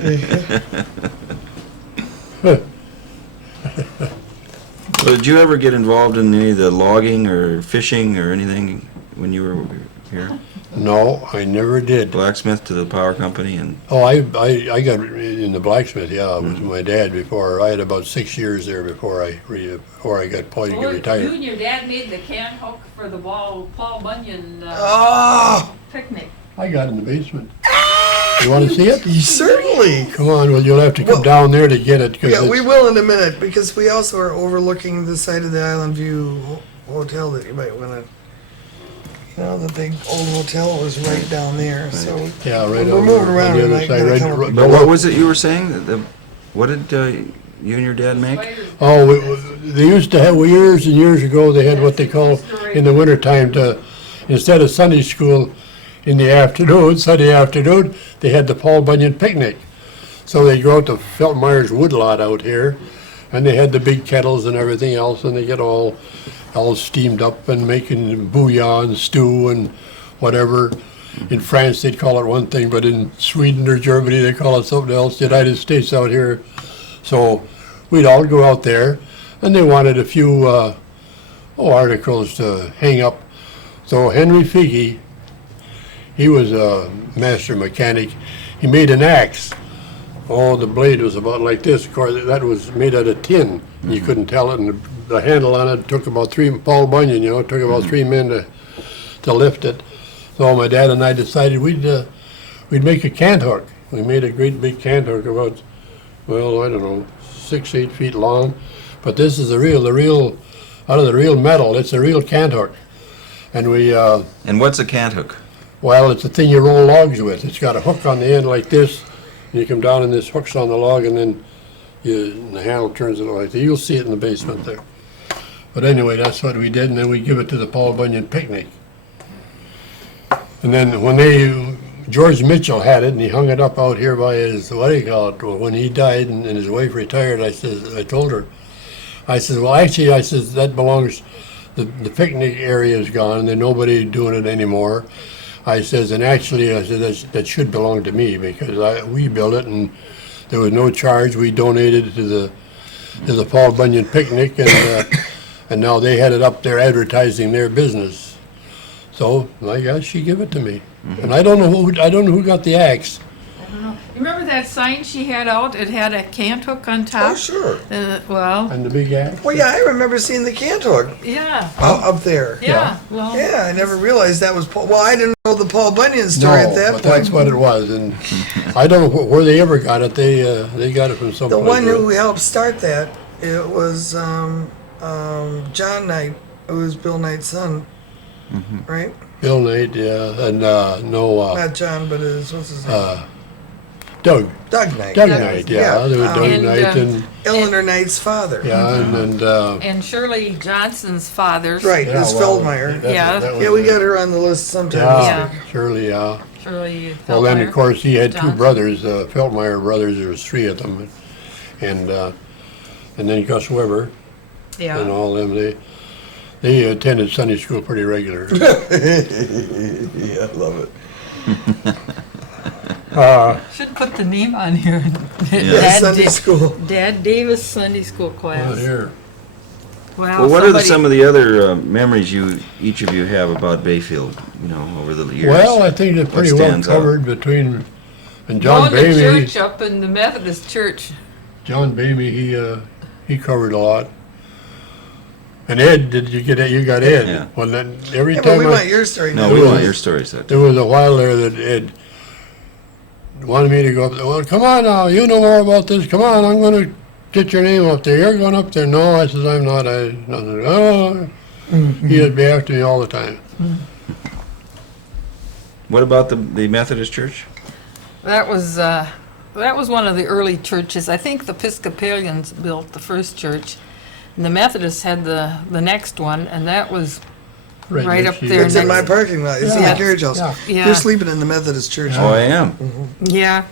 Well, did you ever get involved in any of the logging or fishing or anything when you were here? No, I never did. Blacksmith to the power company and Oh, I got in the blacksmith, yeah, with my dad before. I had about 6 years there before I got appointed to Well, get retired. you and your dad made the can hook for the Paul Bunyan Oh, picnic. I got in the basement. You want to see it? certainly. Come on, well, you'll have to come down there to get it. 'Cause Yeah, we it's- will in a minute, because we also are overlooking the side of the Island View Hotel that you might want to, the big old hotel was right down there, so. Yeah, right We're over moving on around the other tonight, side, gotta right- come- right- But what was it you were saying? What did you and your dad make? Oh, they used to have, years and years ago, they had what they call, in the wintertime, instead of Sunday school in the afternoon, Sunday afternoon, they had the Paul Bunyan picnic. So they go out to Feltmeyer's woodlot out here, and they had the big kettles and everything else, and they get all steamed up and making bouillon, stew, and whatever. In France, they'd call it one thing, but in Sweden or Germany, they call it something else. The United States out here. So we'd all go out there, and they wanted a few articles to hang up. So Henry Figge, he was a master mechanic. He made an axe. Oh, the blade was about like this. Of course, that was made out of tin. You couldn't tell it, and the handle on it took about Paul Bunyan, it took about 3 men to lift it. So my dad and I decided we'd make a cant hook. We made a great big cant hook about, well, I don't know, 6, 8 feet long. But this is the real, out of the real metal. It's a real cant hook. And we, And what's a cant hook? well, it's a thing you roll logs with. It's got a hook on the end like this, and you come down and this hook's on the log, and then the handle turns it like that. You'll see it in the basement there. But anyway, that's what we did, and then we give it to the Paul Bunyan picnic. And then when George Mitchell had it, and he hung it up out here by his, what do you call it, when he died and his wife retired, I told her, I said, well, actually, I said, that belongs, the picnic area is gone, and there's nobody doing it anymore. I says, and actually, I said, that should belong to me, because we built it, and there was no charge. We donated it to the Paul Bunyan picnic, and now they had it up there advertising their business. So I guess she gave it to me, and I don't know who got the axe. I don't know. You remember that sign she had out? It had a cant hook on top. Oh, sure. Well, And the big axe. Well, yeah, I remember seeing the cant hook yeah, up there. yeah. Well, Yeah, I never realized that was Paul. Well, I didn't know the Paul Bunyan story at that but point. that's what it was, and I don't know where they ever got it. They got it from The someplace. one who helped start that, it was John Knight, who was Bill Knight's son, right? Bill Knight, yeah, and Not John, but what's his name? Doug Doug Knight. Knight, yeah. There was Doug And, Knight, and Eleanor Knight's father. yeah, and Shirley Johnson's father's. Right, yeah, his well, Feldmeyer. Yeah. that was Yeah, we it. got her on the list sometime Yeah, this week. Shirley, yeah. Shirley. Well, then, of Feldmeyer. course, he had two Johnson. brothers, Feltmeyer brothers. There was 3 of them, and then Gus Weber and Yeah. all them. They attended Sunday school pretty regular. Yeah, I love it. Should put the name on here. Yeah, Sunday school. Dad Davis Sunday School class. Out here. Well, what are some of the other memories each of you have about Bayfield, over the years? Well, I think it's pretty well stands out? covered between, and John Going to Bamey. church up in the Methodist church. John Bamey, he covered a lot. And Ed, did you get Ed? You got Ed. Yeah. Well, then every Yeah, but time we want your story No, now. we want your stories. there was a while there that Ed wanted me to go up there. Well, come on now, you know more about this. Come on, I'm going to get your name up there. You're going up there. No, I says, I'm not. Oh, He'd be after me all the time. What about the Methodist Church? That was one of the early churches. I think the Episcopalians built the first church, and the Methodists had the next one, and that was right next up to you. there It's in my next. parking lot. It's in Yeah. the carriage house. Yeah. Yeah. You're sleeping in the Methodist church. Oh, I am. Yeah.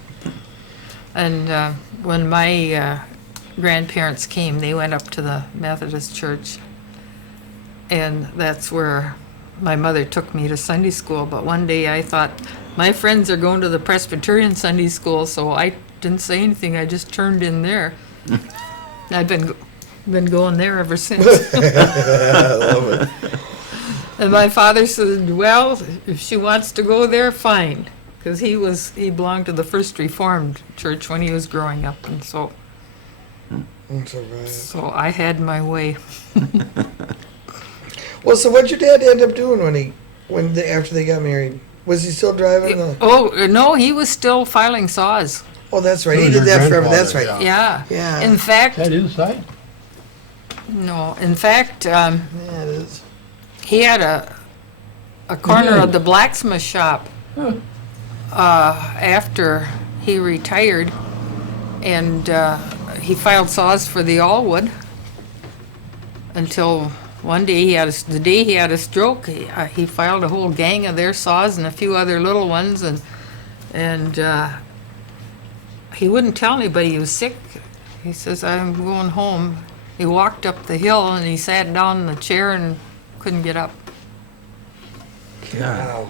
And when my grandparents came, they went up to the Methodist church, and that's where my mother took me to Sunday school. But one day I thought, my friends are going to the Presbyterian Sunday school, so I didn't say anything. I just turned in there. I've been going there ever since. I love it. And my father said, well, if she wants to go there, fine. Because he belonged to the First Reformed Church when he was growing up, and so That's all right. so I had my way. Well, so what'd your dad end up doing after they got married? Was he still driving? Oh, no, he was still filing saws. Oh, that's right. So He was did your that forever. That's right. grandfather, Yeah. Yeah. In fact, That inside? no, in fact, Yeah, it is. he had a corner of the blacksmith shop after he retired, and he filed saws for the Allwood until one day the day he had a stroke, he filed a whole gang of their saws and a few other little ones, and he wouldn't tell anybody he was sick. He says, I'm going home. He walked up the hill and he sat down in the chair and couldn't get up. Wow.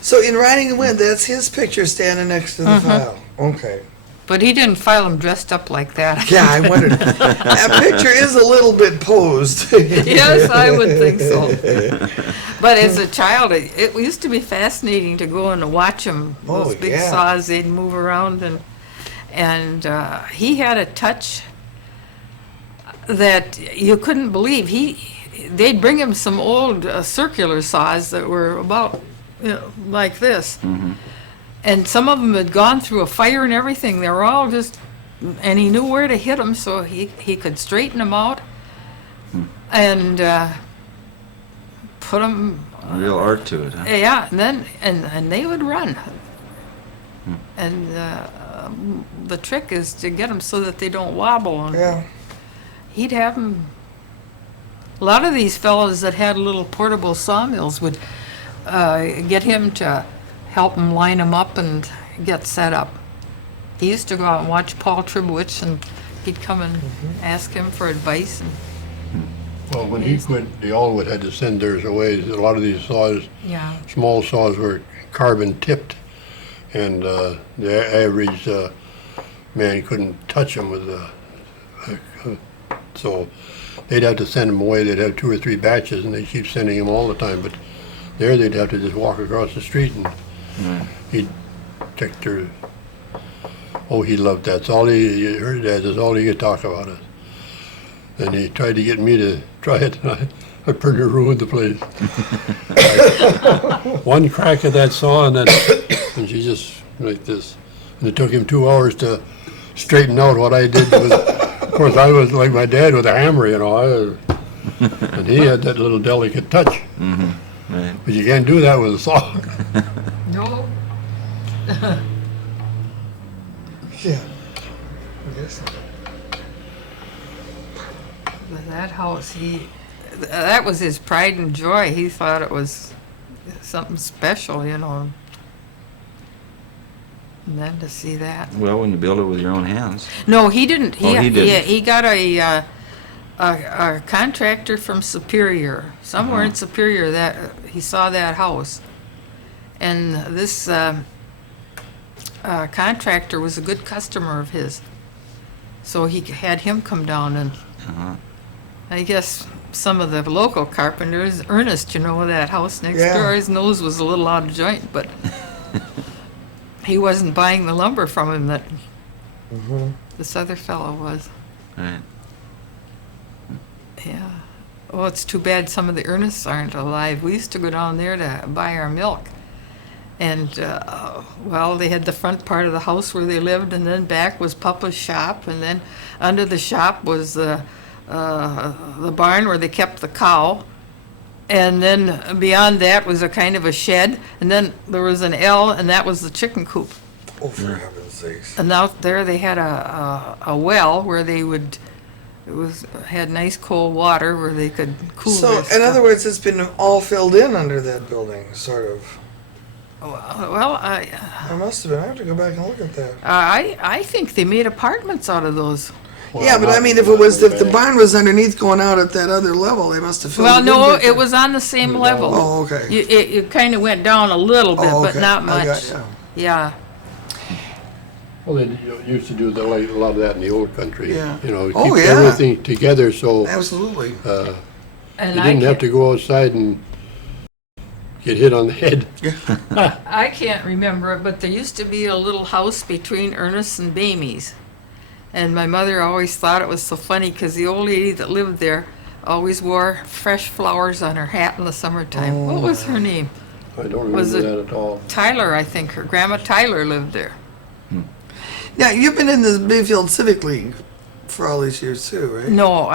So in Riding the Wind, that's his picture standing next to the file. Okay. But he didn't file them dressed up like that. Yeah, I wondered. That picture is a little bit posed. Yes, I would think so. But as a child, it used to be fascinating to go and watch him. Those Oh, big yeah. saws, they'd move around, and he had a touch that you couldn't believe. They'd bring him some old circular saws that were about like this. Mm-hmm. And some of them had gone through a fire and everything. They were all just, and he knew where to hit them, so he could straighten them out and put them. Real art to it, huh? Yeah, and then and they would run. And the trick is to get them so that they don't wobble. And Yeah. he'd have them. A lot of these fellows that had little portable sawmills would get him to help him line them up and get set up. He used to go out and watch Paul Tribowitz, and he'd come and ask him for advice. And Well, when he quit, the Allwood had to send theirs away. A lot of these saws, yeah, small saws, were carbon tipped, and the average man couldn't touch them with so they'd have to send them away. They'd have 2 or 3 batches, and they'd keep sending them all the time. But there, they'd have to just walk across the street, and he'd check their. Oh, he loved that. That's all he heard. That's all he could talk about it. And he tried to get me to try it, and I pretty near ruined the place. One crack of that saw, and and she just like this. And it took him 2 hours to straighten out what I did. Of course, I was like my dad with a hammer, and he had that little delicate touch. Right. But you can't do that with a saw. no, Yeah. I guess. but that house, that was his pride and joy. He thought it was something special, And then to see that. Well, when you build it with your own hands. No, he didn't. Oh, he didn't. Yeah, he got a contractor from Superior, somewhere in Superior, that he saw that house, and this contractor was a good customer of his, so he had him come down, and I guess some of the local carpenters, Ernest, that house next Yeah. door, his nose was a little out of joint, but he wasn't buying the lumber from him that this other fellow was. Right. Yeah. Well, it's too bad some of the Ernests aren't alive. We used to go down there to buy our milk. And, they had the front part of the house where they lived, and then back was Papa's shop, and then under the shop was the the barn where they kept the cow. And then beyond that was a kind of a shed, and then there was an L, and that was the chicken coop. Oh, for heaven's sakes. And out there they had a well where they would, had nice cold water where they could cool So, their in stuff. other words, it's been all filled in under that building, sort of. Well, It must have been. I have to go back and look at that. I think they made apartments out of those. Yeah, but I mean, if the barn was underneath going out at that other level, they must have filled Well, it in no, back there. it was on the same level. Oh, okay. It kind of went down a little bit, Oh, but okay. not I much. got ya. Yeah. Well, they used to do a lot of that in the old country. Yeah. You know, Oh, keep yeah. everything together so Absolutely. And you didn't have to go outside and get hit on the head. I can't remember it, but there used to be a little house between Ernest and Bamey's. And my mother always thought it was so funny because the old lady that lived there always wore fresh flowers on her hat in the summertime. What was her name? I don't Was remember it- that at all. Tyler, I think. Her grandma Tyler lived there. Now, you've been in the Bayfield Civic League for all these years, too, right? No,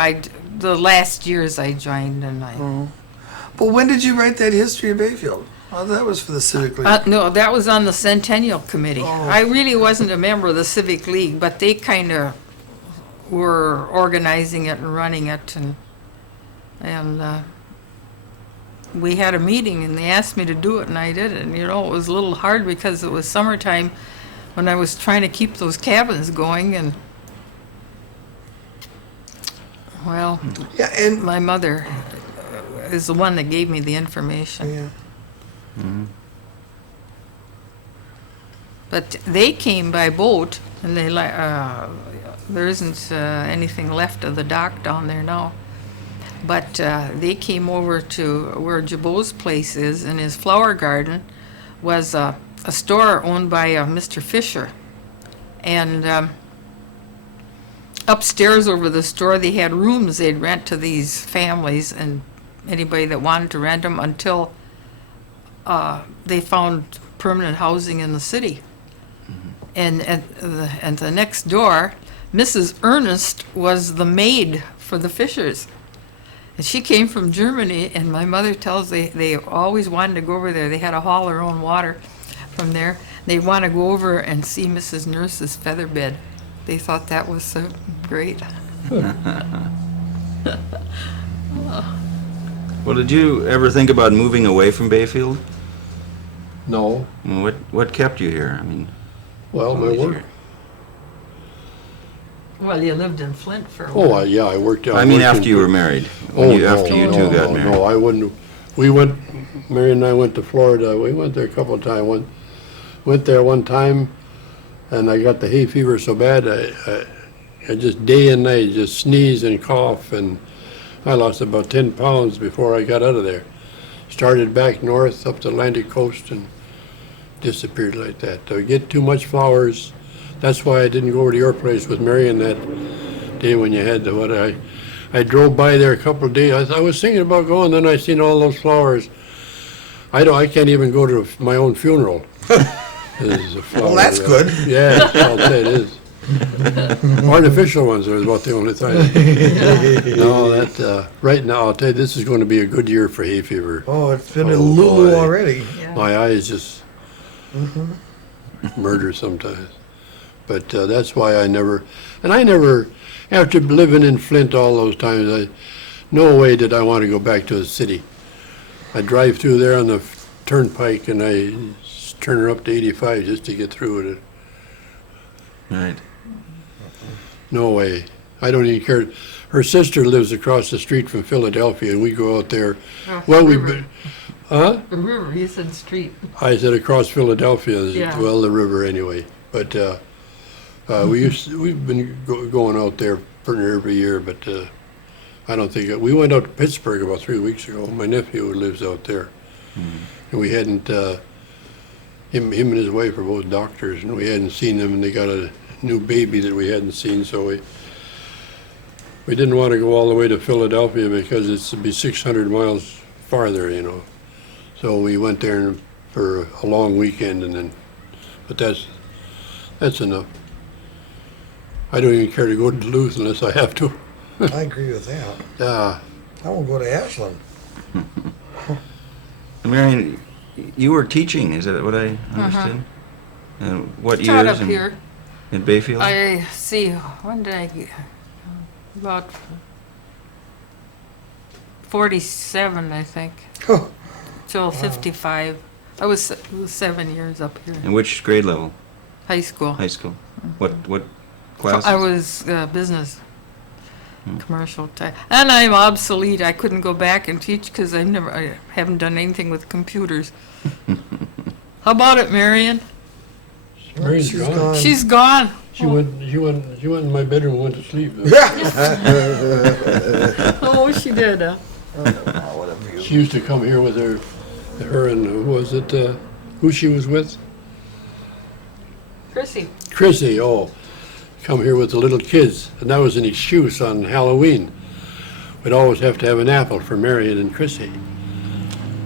the last years I joined and I. But when did you write that history of Bayfield? Oh, that was for the Civic League. No, that was on the Centennial Committee. Oh. I really wasn't a member of the Civic League, but they kind of were organizing it and running it, and we had a meeting and they asked me to do it and I did it. And it was a little hard because it was summertime when I was trying to keep those cabins going, and well, Yeah, and my mother is the one that gave me the information. yeah. But they came by boat, and there isn't anything left of the dock down there now. But they came over to where Jabot's place is, and his flower garden was a store owned by Mr. Fisher. And upstairs over the store, they had rooms they'd rent to these families and anybody that wanted to rent them until they found permanent housing in the city. And at the next door, Mrs. Ernest was the maid for the Fishers. And she came from Germany, and my mother tells they always wanted to go over there. They had to haul their own water from there. They want to go over and see Mrs. Nurse's feather bed. They thought that was so great. Well, did you ever think about moving away from Bayfield? No. Well, what kept you here? I mean, Well, my work. Well, you lived in Flint for a Oh, while. yeah, I worked out. I mean, after you were married. After you two got married. No, I wouldn't. Marion and I went to Florida. We went there a couple of times. Went there one time, and I got the hay fever so bad, I just day and night just sneeze and cough, and I lost about 10 pounds before I got out of there. Started back north up the Atlantic coast and disappeared like that. I get too much flowers. That's why I didn't go over to your place with Marion that day when you had I drove by there a couple of days. I was thinking about going, then I seen all those flowers. I can't even go to my own funeral. There's a flower Well, that's there. good. Yeah, I'll say it is. Artificial ones are about the only thing. No, right now, I'll tell you, this is going to be a good year for hay fever. Oh, it's been a Oh, Lulu boy. already. Yeah. My eyes just murder sometimes. But that's why I never, after living in Flint all those times, no way did I want to go back to the city. I drive through there on the turnpike and I turn her up to 85 just to get through with it. Right. No way. I don't even care. Her sister lives across the street from Philadelphia and we go out there. Well, River. Huh? The river, you said street. I said across Philadelphia, Yeah. well, the river anyway. But we've been going out there pretty near every year, but I don't think we went out to Pittsburgh about 3 weeks ago. My nephew lives out there, and we hadn't. Him and his wife are both doctors, and we hadn't seen them. And they got a new baby that we hadn't seen, so we didn't want to go all the way to Philadelphia because it'd be 600 miles farther, you know. So we went there for a long weekend, and then, but that's enough. I don't even care to go to Duluth unless I have to. I agree with that. Yeah. I won't go to Ashland. Marion, you were teaching, is that what I understood? And what Taught years? up here. In Bayfield? I see. When did I get? About 47, I think, till 55. I was 7 years up here. In which grade level? High school. High school. What classes? I was business, commercial type, and I'm obsolete. I couldn't go back and teach because I haven't done anything with computers. How about it, Marion? Marion's She's gone. gone. She's gone. She went in my bedroom and went to sleep. Oh, she did. What a view. She used to come here with her and who was it, who she was with? Chrissy. Chrissy, come here with the little kids. And that was an excuse on Halloween. We'd always have to have an apple for Marion and Chrissy.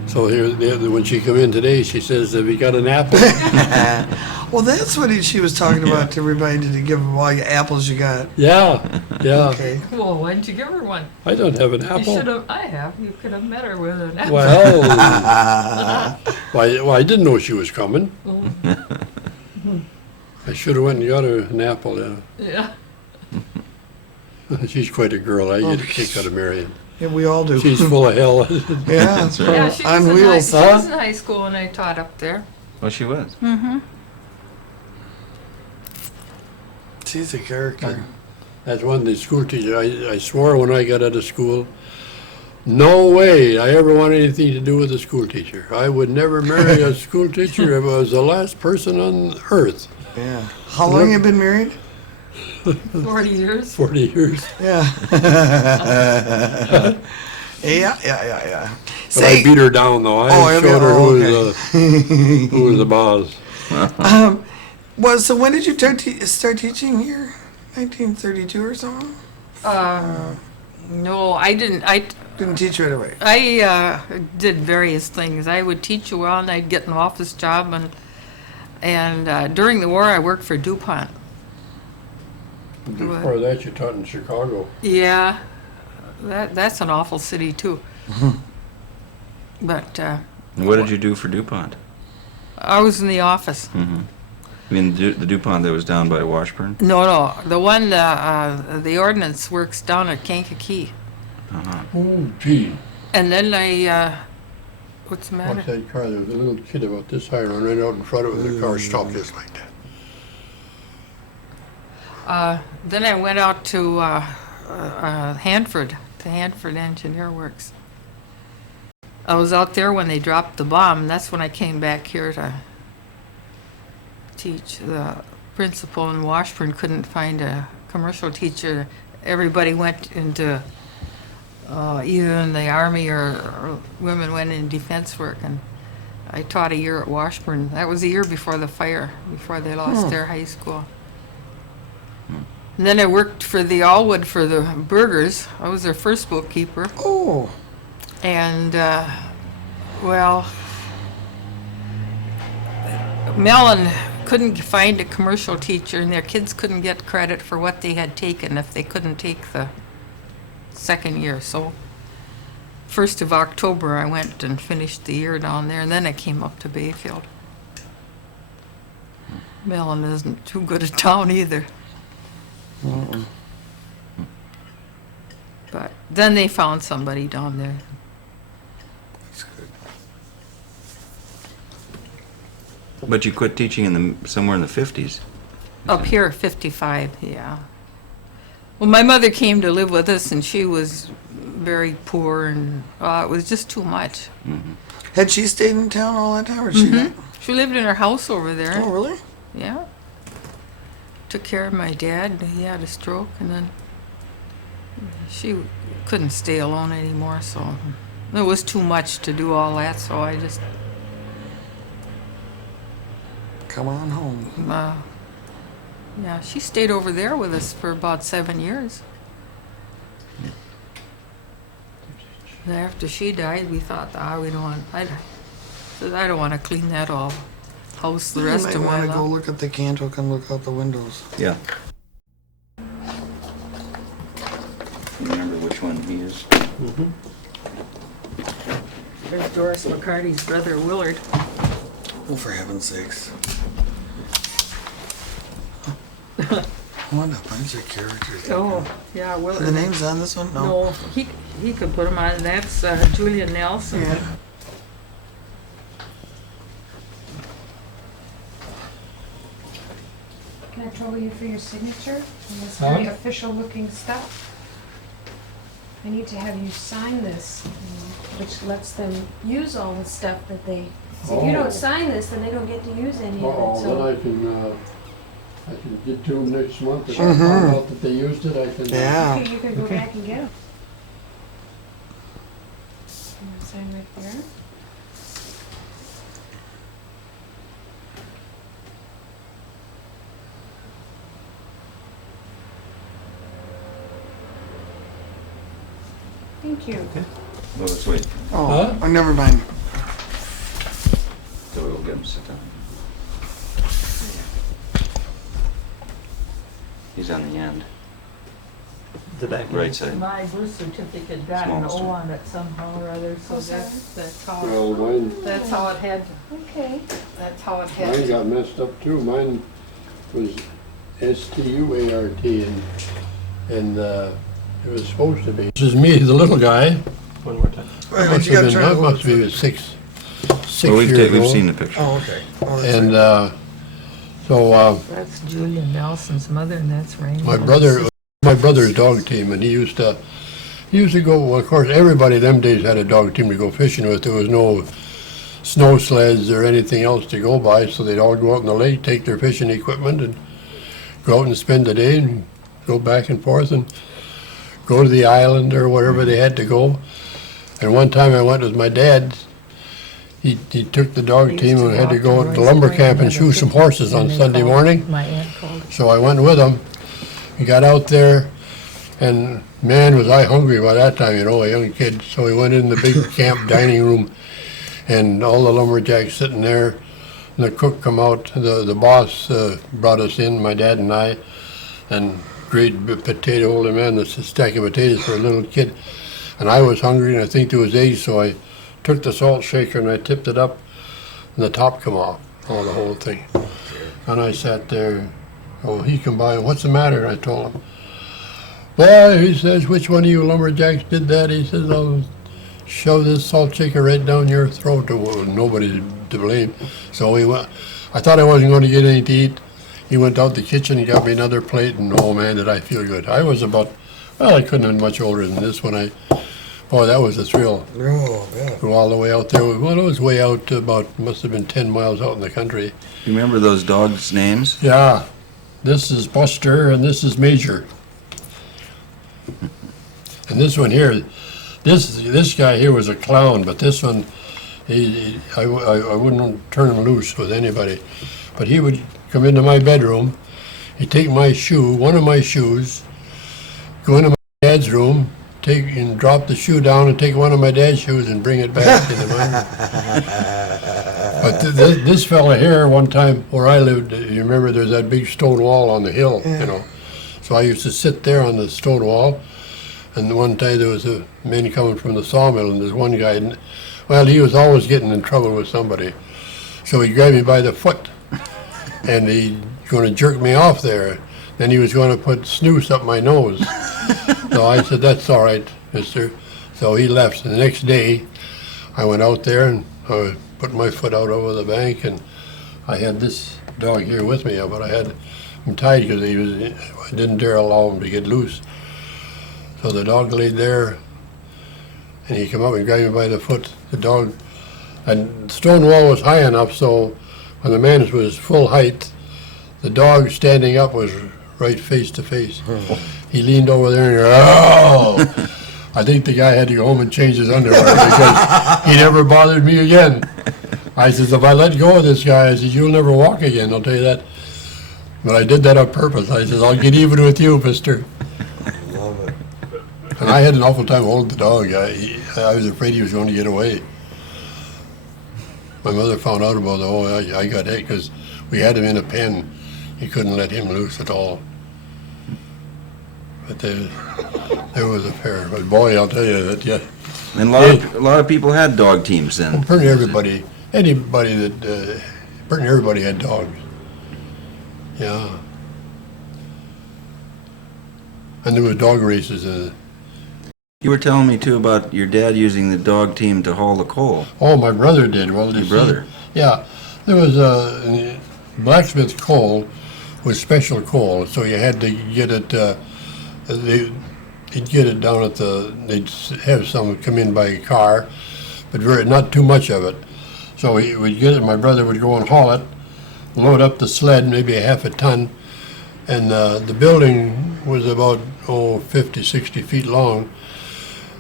So here, when she come in today, she says, "Have you got an apple?" Well, that's what she was talking about to everybody. Did you give them all your apples you got? Yeah. Okay. Well, why didn't you give her one? I don't have an You apple. should have. I have. You could have met her with an apple. Well, well, I didn't know she was coming. I should have went and got her an apple. Yeah. She's quite a girl. I get a kick out of Marion. Yeah, we all do. She's full of hell. Yeah, that's right. Yeah, she was, On in high, wheels. she was in high school when I taught up there. Oh, she was. She's a character. That's one of the school teachers. I swore when I got out of school, no way I ever want anything to do with a school teacher. I would never marry a school teacher if I was the last person on earth. Yeah. How long you been married? 40 years. 40 years. Yeah. Yeah. But I beat her down though. I showed her who was the boss. Well, so when did you start teaching here? 1932 or something? No, I didn't. I Didn't teach right away. did various things. I would teach a while, and I'd get an office job, and during the war, I worked for DuPont. Before that, you taught in Chicago. Yeah, that's an awful city too. But And what did you do for DuPont? I was in the office. I mean, the DuPont that was down by Washburn? No, the one the ordnance works down at Kankakee. Oh, gee. And then I what's the matter? Watch that car. There was a little kid about this high run right out in front of it. The car stopped just like that. Then I went out to Hanford, to Hanford Engineer Works. I was out there when they dropped the bomb, and that's when I came back here to teach. The principal in Washburn couldn't find a commercial teacher. Everybody went into either in the Army or women went in defense work, and I taught a year at Washburn. That was a year before the fire, before they lost their high school. And then I worked for the Allwood for the Burgers. I was their first bookkeeper. Oh. And, well, Mellon couldn't find a commercial teacher, and their kids couldn't get credit for what they had taken if they couldn't take the second year. So 1st of October, I went and finished the year down there, and then I came up to Bayfield. Mellon isn't too good a town either. But then they found somebody down there. That's good. But you quit teaching somewhere in the 50s. Up here, 55, yeah. Well, my mother came to live with us, and she was very poor, and it was just too much. Had she stayed in town all that time, or she? She lived in her house over there. Oh, really? Yeah. Took care of my dad. He had a stroke, and then she couldn't stay alone anymore, so it was too much to do all that, so I just, Come on home. yeah, she stayed over there with us for about 7 years. And after she died, we thought, we don't want, I don't want to clean that all house the rest you of might my want to go life. look at the cantock and look out the windows. Yeah. There's Doris McCarty's brother Willard. Oh, for heaven's sakes. What a bunch of characters. Oh, yeah, Are Willard. the names on this one? No, he could put them on. That's Julia Nelson. Yeah. Can I trouble you for your signature on this very official looking stuff? I need to have you sign this, which lets them use all the stuff that they, so if you don't sign this, then they don't get to use any of it, so. I can get to them next month. If I find out that they used it, I can. Yeah. You can go back and get them. Sign right there. Thank you. Well, let's wait. Oh, never mind. So we'll get him to sit down. He's on the end. The back. Right side. My birth certificate got an Smallest O one. on it somehow or other, so Oh, sorry? that's how, Well, mine that's how it had, Okay. that's how it had. got messed up too. Mine was Stuart and it was supposed to be. This is me, the little guy. One more time. Wait, but you gotta turn I it must over. be six Well, we've years we've old. seen the picture. Oh, okay. Oh, that's And right. so That's Julia Nelson's mother, and that's Raymond. my brother's dog team, and he used to go. Well, of course, everybody them days had a dog team to go fishing with. There was no snow sleds or anything else to go by, so they'd all go out in the lake, take their fishing equipment, and go out and spend the day, and go back and forth, and go to the island or wherever they had to go. And one time I went with my dad. He took the dog team and had to go to the lumber camp and shoe some horses on Sunday morning. My aunt called it. So I went with him. We got out there, and man, was I hungry by that time, you know, a young kid. So we went in the big camp dining room, and all the lumberjacks sitting there. And the cook come out. The boss brought us in, my dad and I, and great potato, holy man, this stack of potatoes for a little kid. And I was hungry, and I think there was eggs, so I took the salt shaker and I tipped it up, and the top come off, the whole thing. And I sat there. Oh, he come by, what's the matter? I told him. Well, he says, which one of you lumberjacks did that? He says, I'll shove this salt shaker right down your throat. Well, nobody to blame. So he went. I thought I wasn't going to get anything to eat. He went out the kitchen and got me another plate, and oh man, did I feel good. I was about, well, I couldn't have been much older than this when boy, that was a thrill. Oh, yeah. Go all the way out there. Well, it was way out to about, must have been 10 miles out in the country. You remember those dogs' names? Yeah, this is Buster and this is Major. And this one here, this guy here was a clown, but this one, I wouldn't turn him loose with anybody. But he would come into my bedroom, he'd take my shoe, one of my shoes, go into my dad's room, and drop the shoe down and take one of my dad's shoes and bring it back into mine. But this fella here, one time where I lived, you remember there's that big stone wall on the hill, you know. So I used to sit there on the stone wall, and one time there was a man coming from the sawmill, and there's one guy, well, he was always getting in trouble with somebody. So he grabbed me by the foot, and he going to jerk me off there. Then he was going to put snooze up my nose. So I said, that's all right, mister. So he left. And the next day, I went out there and I put my foot out over the bank, and I had this dog here with me, but I had him tied because I didn't dare allow him to get loose. So the dog laid there, and he came up and grabbed me by the foot. The dog, and the stone wall was high enough, so when the man was full height, the dog standing up was right face to face. He leaned over there and oh! I think the guy had to go home and change his underwear because he never bothered me again. I says, if I let go of this guy, I says, you'll never walk again, I'll tell you that. But I did that on purpose. I says, I'll get even with you, mister. Love it. And I had an awful time holding the dog. I was afraid he was going to get away. My mother found out about it. I got hit because we had him in a pen. You couldn't let him loose at all. But there was a pair. But boy, I'll tell you that, yeah, And a lot of people had dog teams then. pretty anybody pretty everybody had dogs. Yeah. And there was dog races. You were telling me too about your dad using the dog team to haul the coal. Oh, my brother did. Well, Your brother. Yeah, there was blacksmith coal was special coal, so you had to get it. He'd get it down at they'd have some come in by car, but not too much of it. So he would get it. My brother would go and haul it, load up the sled, maybe a half a ton, and the building was about 50, 60 feet long.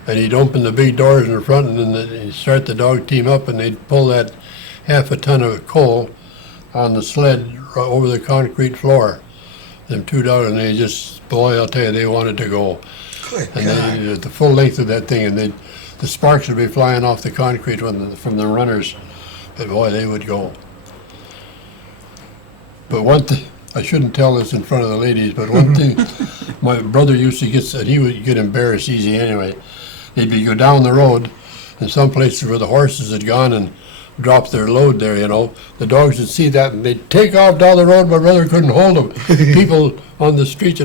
And he'd open the big doors in the front, and then he'd start the dog team up, and they'd pull that half a ton of coal on the sled over the concrete floor. Them two dogs, and they just, boy, I'll tell you, they wanted to go. Good And God. they, the full length of that thing, and the sparks would be flying off the concrete from the runners. But boy, they would go. But one thing, I shouldn't tell this in front of the ladies, but one thing my brother used to get, and he would get embarrassed easy anyway. They'd go down the road, and some places where the horses had gone and dropped their load there, the dogs would see that, and they'd take off down the road. My brother couldn't hold them. People on the street,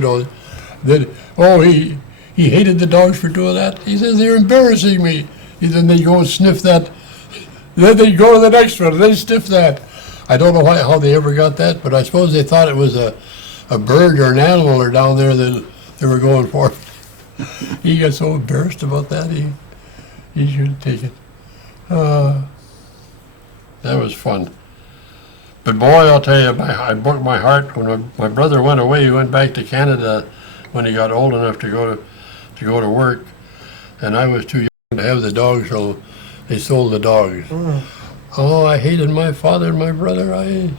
he hated the dogs for doing that. He says, they're embarrassing me. Then they'd go and sniff that. Then they'd go to the next one, and they'd sniff that. I don't know how they ever got that, but I suppose they thought it was a bird or an animal or down there that they were going for. He got so embarrassed about that, he shouldn't take it. That was fun. But boy, I'll tell you, I broke my heart when my brother went away. He went back to Canada when he got old enough to go to work, and I was too young to have the dogs, so they sold the dogs. Oh, I hated my father and my brother. I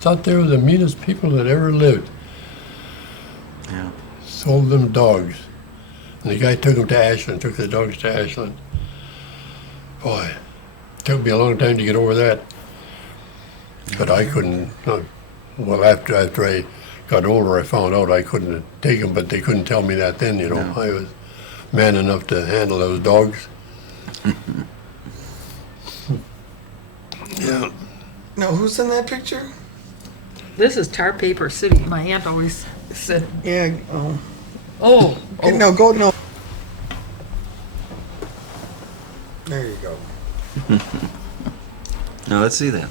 thought they were the meanest people that ever lived. Yeah. Sold them dogs. And the guy took the dogs to Ashland. Boy, it took me a long time to get over that. But I couldn't, well, after I got older, I found out I couldn't take them, but they couldn't tell me that then, No. I was man enough to handle those dogs. Yeah. Now, who's in that picture? This is Tar Paper City. My aunt always said, Yeah, oh, okay, no, go, no. There you go. Now let's see that.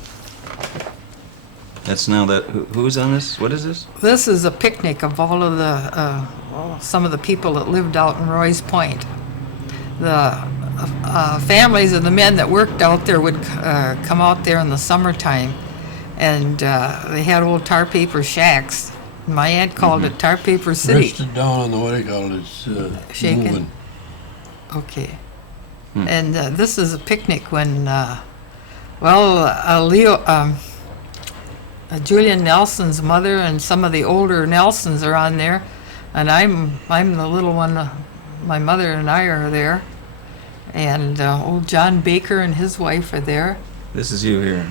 That's now that. Who's on this? What is this? this is a picnic of all of the, some of the people that lived out in Roy's Point. The families of the men that worked out there would come out there in the summertime, and they had old tar paper shacks. My aunt called it Tar Paper City. Rested down on the, what do you call it, it's Shaken? moving. Okay. Hmm. And this is a picnic when, Julian Nelson's mother and some of the older Nelsons are on there, and I'm the little one. My mother and I are there, and old John Baker and his wife are there. This is you here.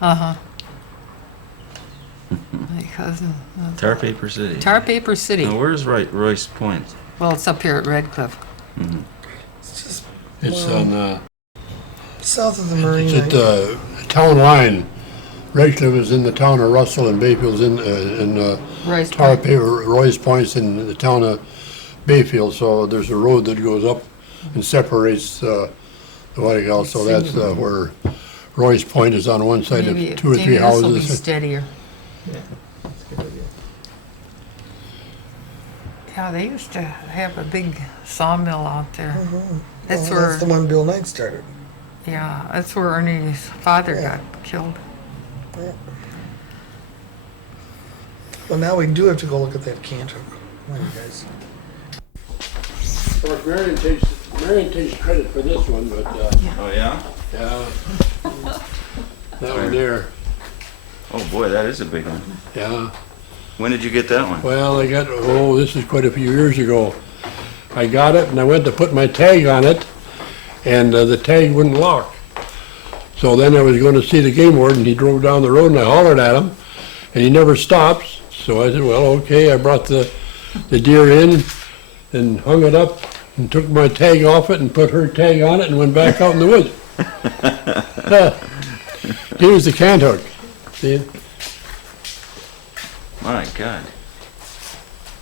Huh? Uh-huh. My cousin. Tar Paper City. Tar Paper City. Now where's Royce Point? Well, it's up here at Red Cliff. Mm-hmm. It's just It's Wow. on, south of the Marion it's at Aiken. town line. Redcliffe is in the town of Russell, and Bayfield's in Roy's Tar Point. Paper, Roy's Point's in the town of Bayfield, so there's a road that goes up and separates the what else, so that's where Roy's Point is on one side Maybe of two or three maybe this will be houses. steadier. Yeah, that's a good idea. Yeah, they used to have a big sawmill out there. That's Well, where, that's the one Bill Knight started. yeah, that's where Ernie's father Yeah. got killed. Well, now we do have to go look at that canter. Come on, you guys. Of course, Marion takes credit for this one, but, Oh yeah. yeah. That one there, Oh boy, that is a big one. yeah. When did you get that one? Well, this is quite a few years ago. I got it and I went to put my tag on it, and the tag wouldn't lock. So then I was going to see the game warden. He drove down the road and I hollered at him, and he never stops. So I said, well, okay. I brought the deer in, and hung it up and took my tag off it and put her tag on it and went back out in the woods. Here's the cant hook. See it? My God.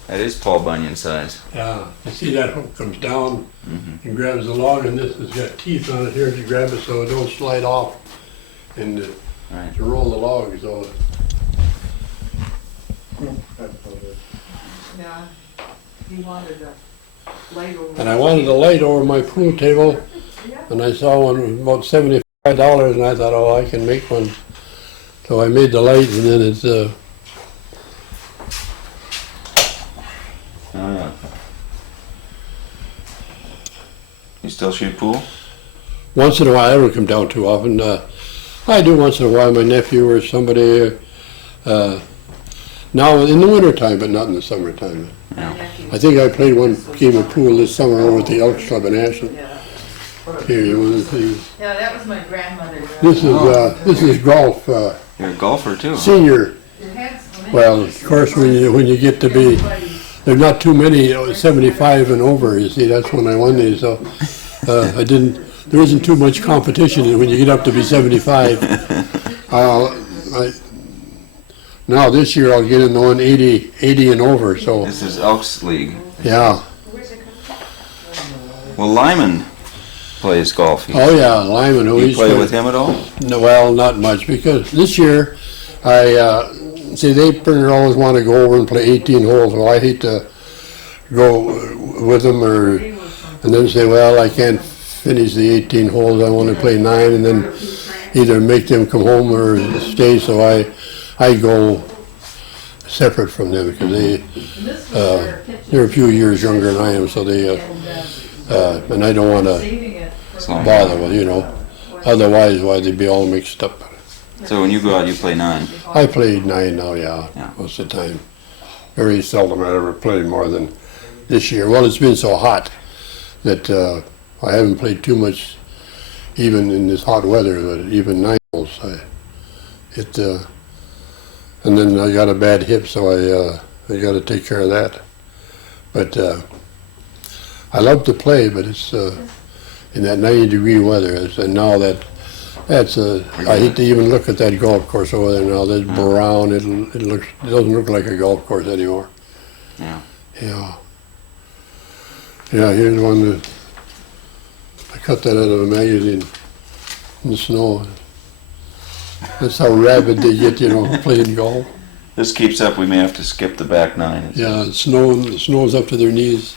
That is Paul Bunyan size. Yeah. You see that hook comes down and grabs the log, and this has got teeth on it here to grab it so it don't slide off and Right. to roll the log. So Yeah, he wanted a light over. and I wanted a light over my pool table, and I saw one was about $75, and I thought, oh, I can make one. So I made the light, and then it's Oh, yeah. You still shoot pool? once in a while. I don't come down too often. I do once in a while. My nephew or somebody. Now in the wintertime, but not in the summertime. I think I played one game of pool this summer over at the Elks Club in Hanson. Here, you want to see? Yeah, that was my grandmother. This is golf You're a golfer too. senior. Well, of course, when you get to be, there's not too many 75 and over. You see, that's when I won these. So I didn't. There isn't too much competition when you get up to be 75. Now this year I'll get in the one 80 and over. So This is Elks League. yeah. Well, Lyman plays golf. Oh yeah, Lyman. Who You he's play with him at all? No, well, not much, because this year, I, see, they pretty always want to go over and play 18 holes, well, I hate to go with them and then say, well, I can't finish the 18 holes, I want to play 9, and then either make them come home or stay, so I go separate from them, because they're a few years younger than I am, so they, and I don't want to bother with, you know. Otherwise, why they'd be all mixed up. So when you go out, you play 9. I played 9 now, yeah, Yeah. most of the time. Very seldom I ever played more than this year. Well, it's been so hot that I haven't played too much, even in this hot weather, but even 9 holes. And then I got a bad hip, so I got to take care of that. But I love to play, but it's in that 90-degree weather, and now that's I hate to even look at that golf course over there now. That's brown. It doesn't look like a golf course anymore. Yeah. Yeah. Yeah. Here's one that I cut that out of a magazine in the snow. That's how rabid they get, you know, playing golf. This keeps up, we may have to skip the back 9. Yeah, the snow's up to their knees.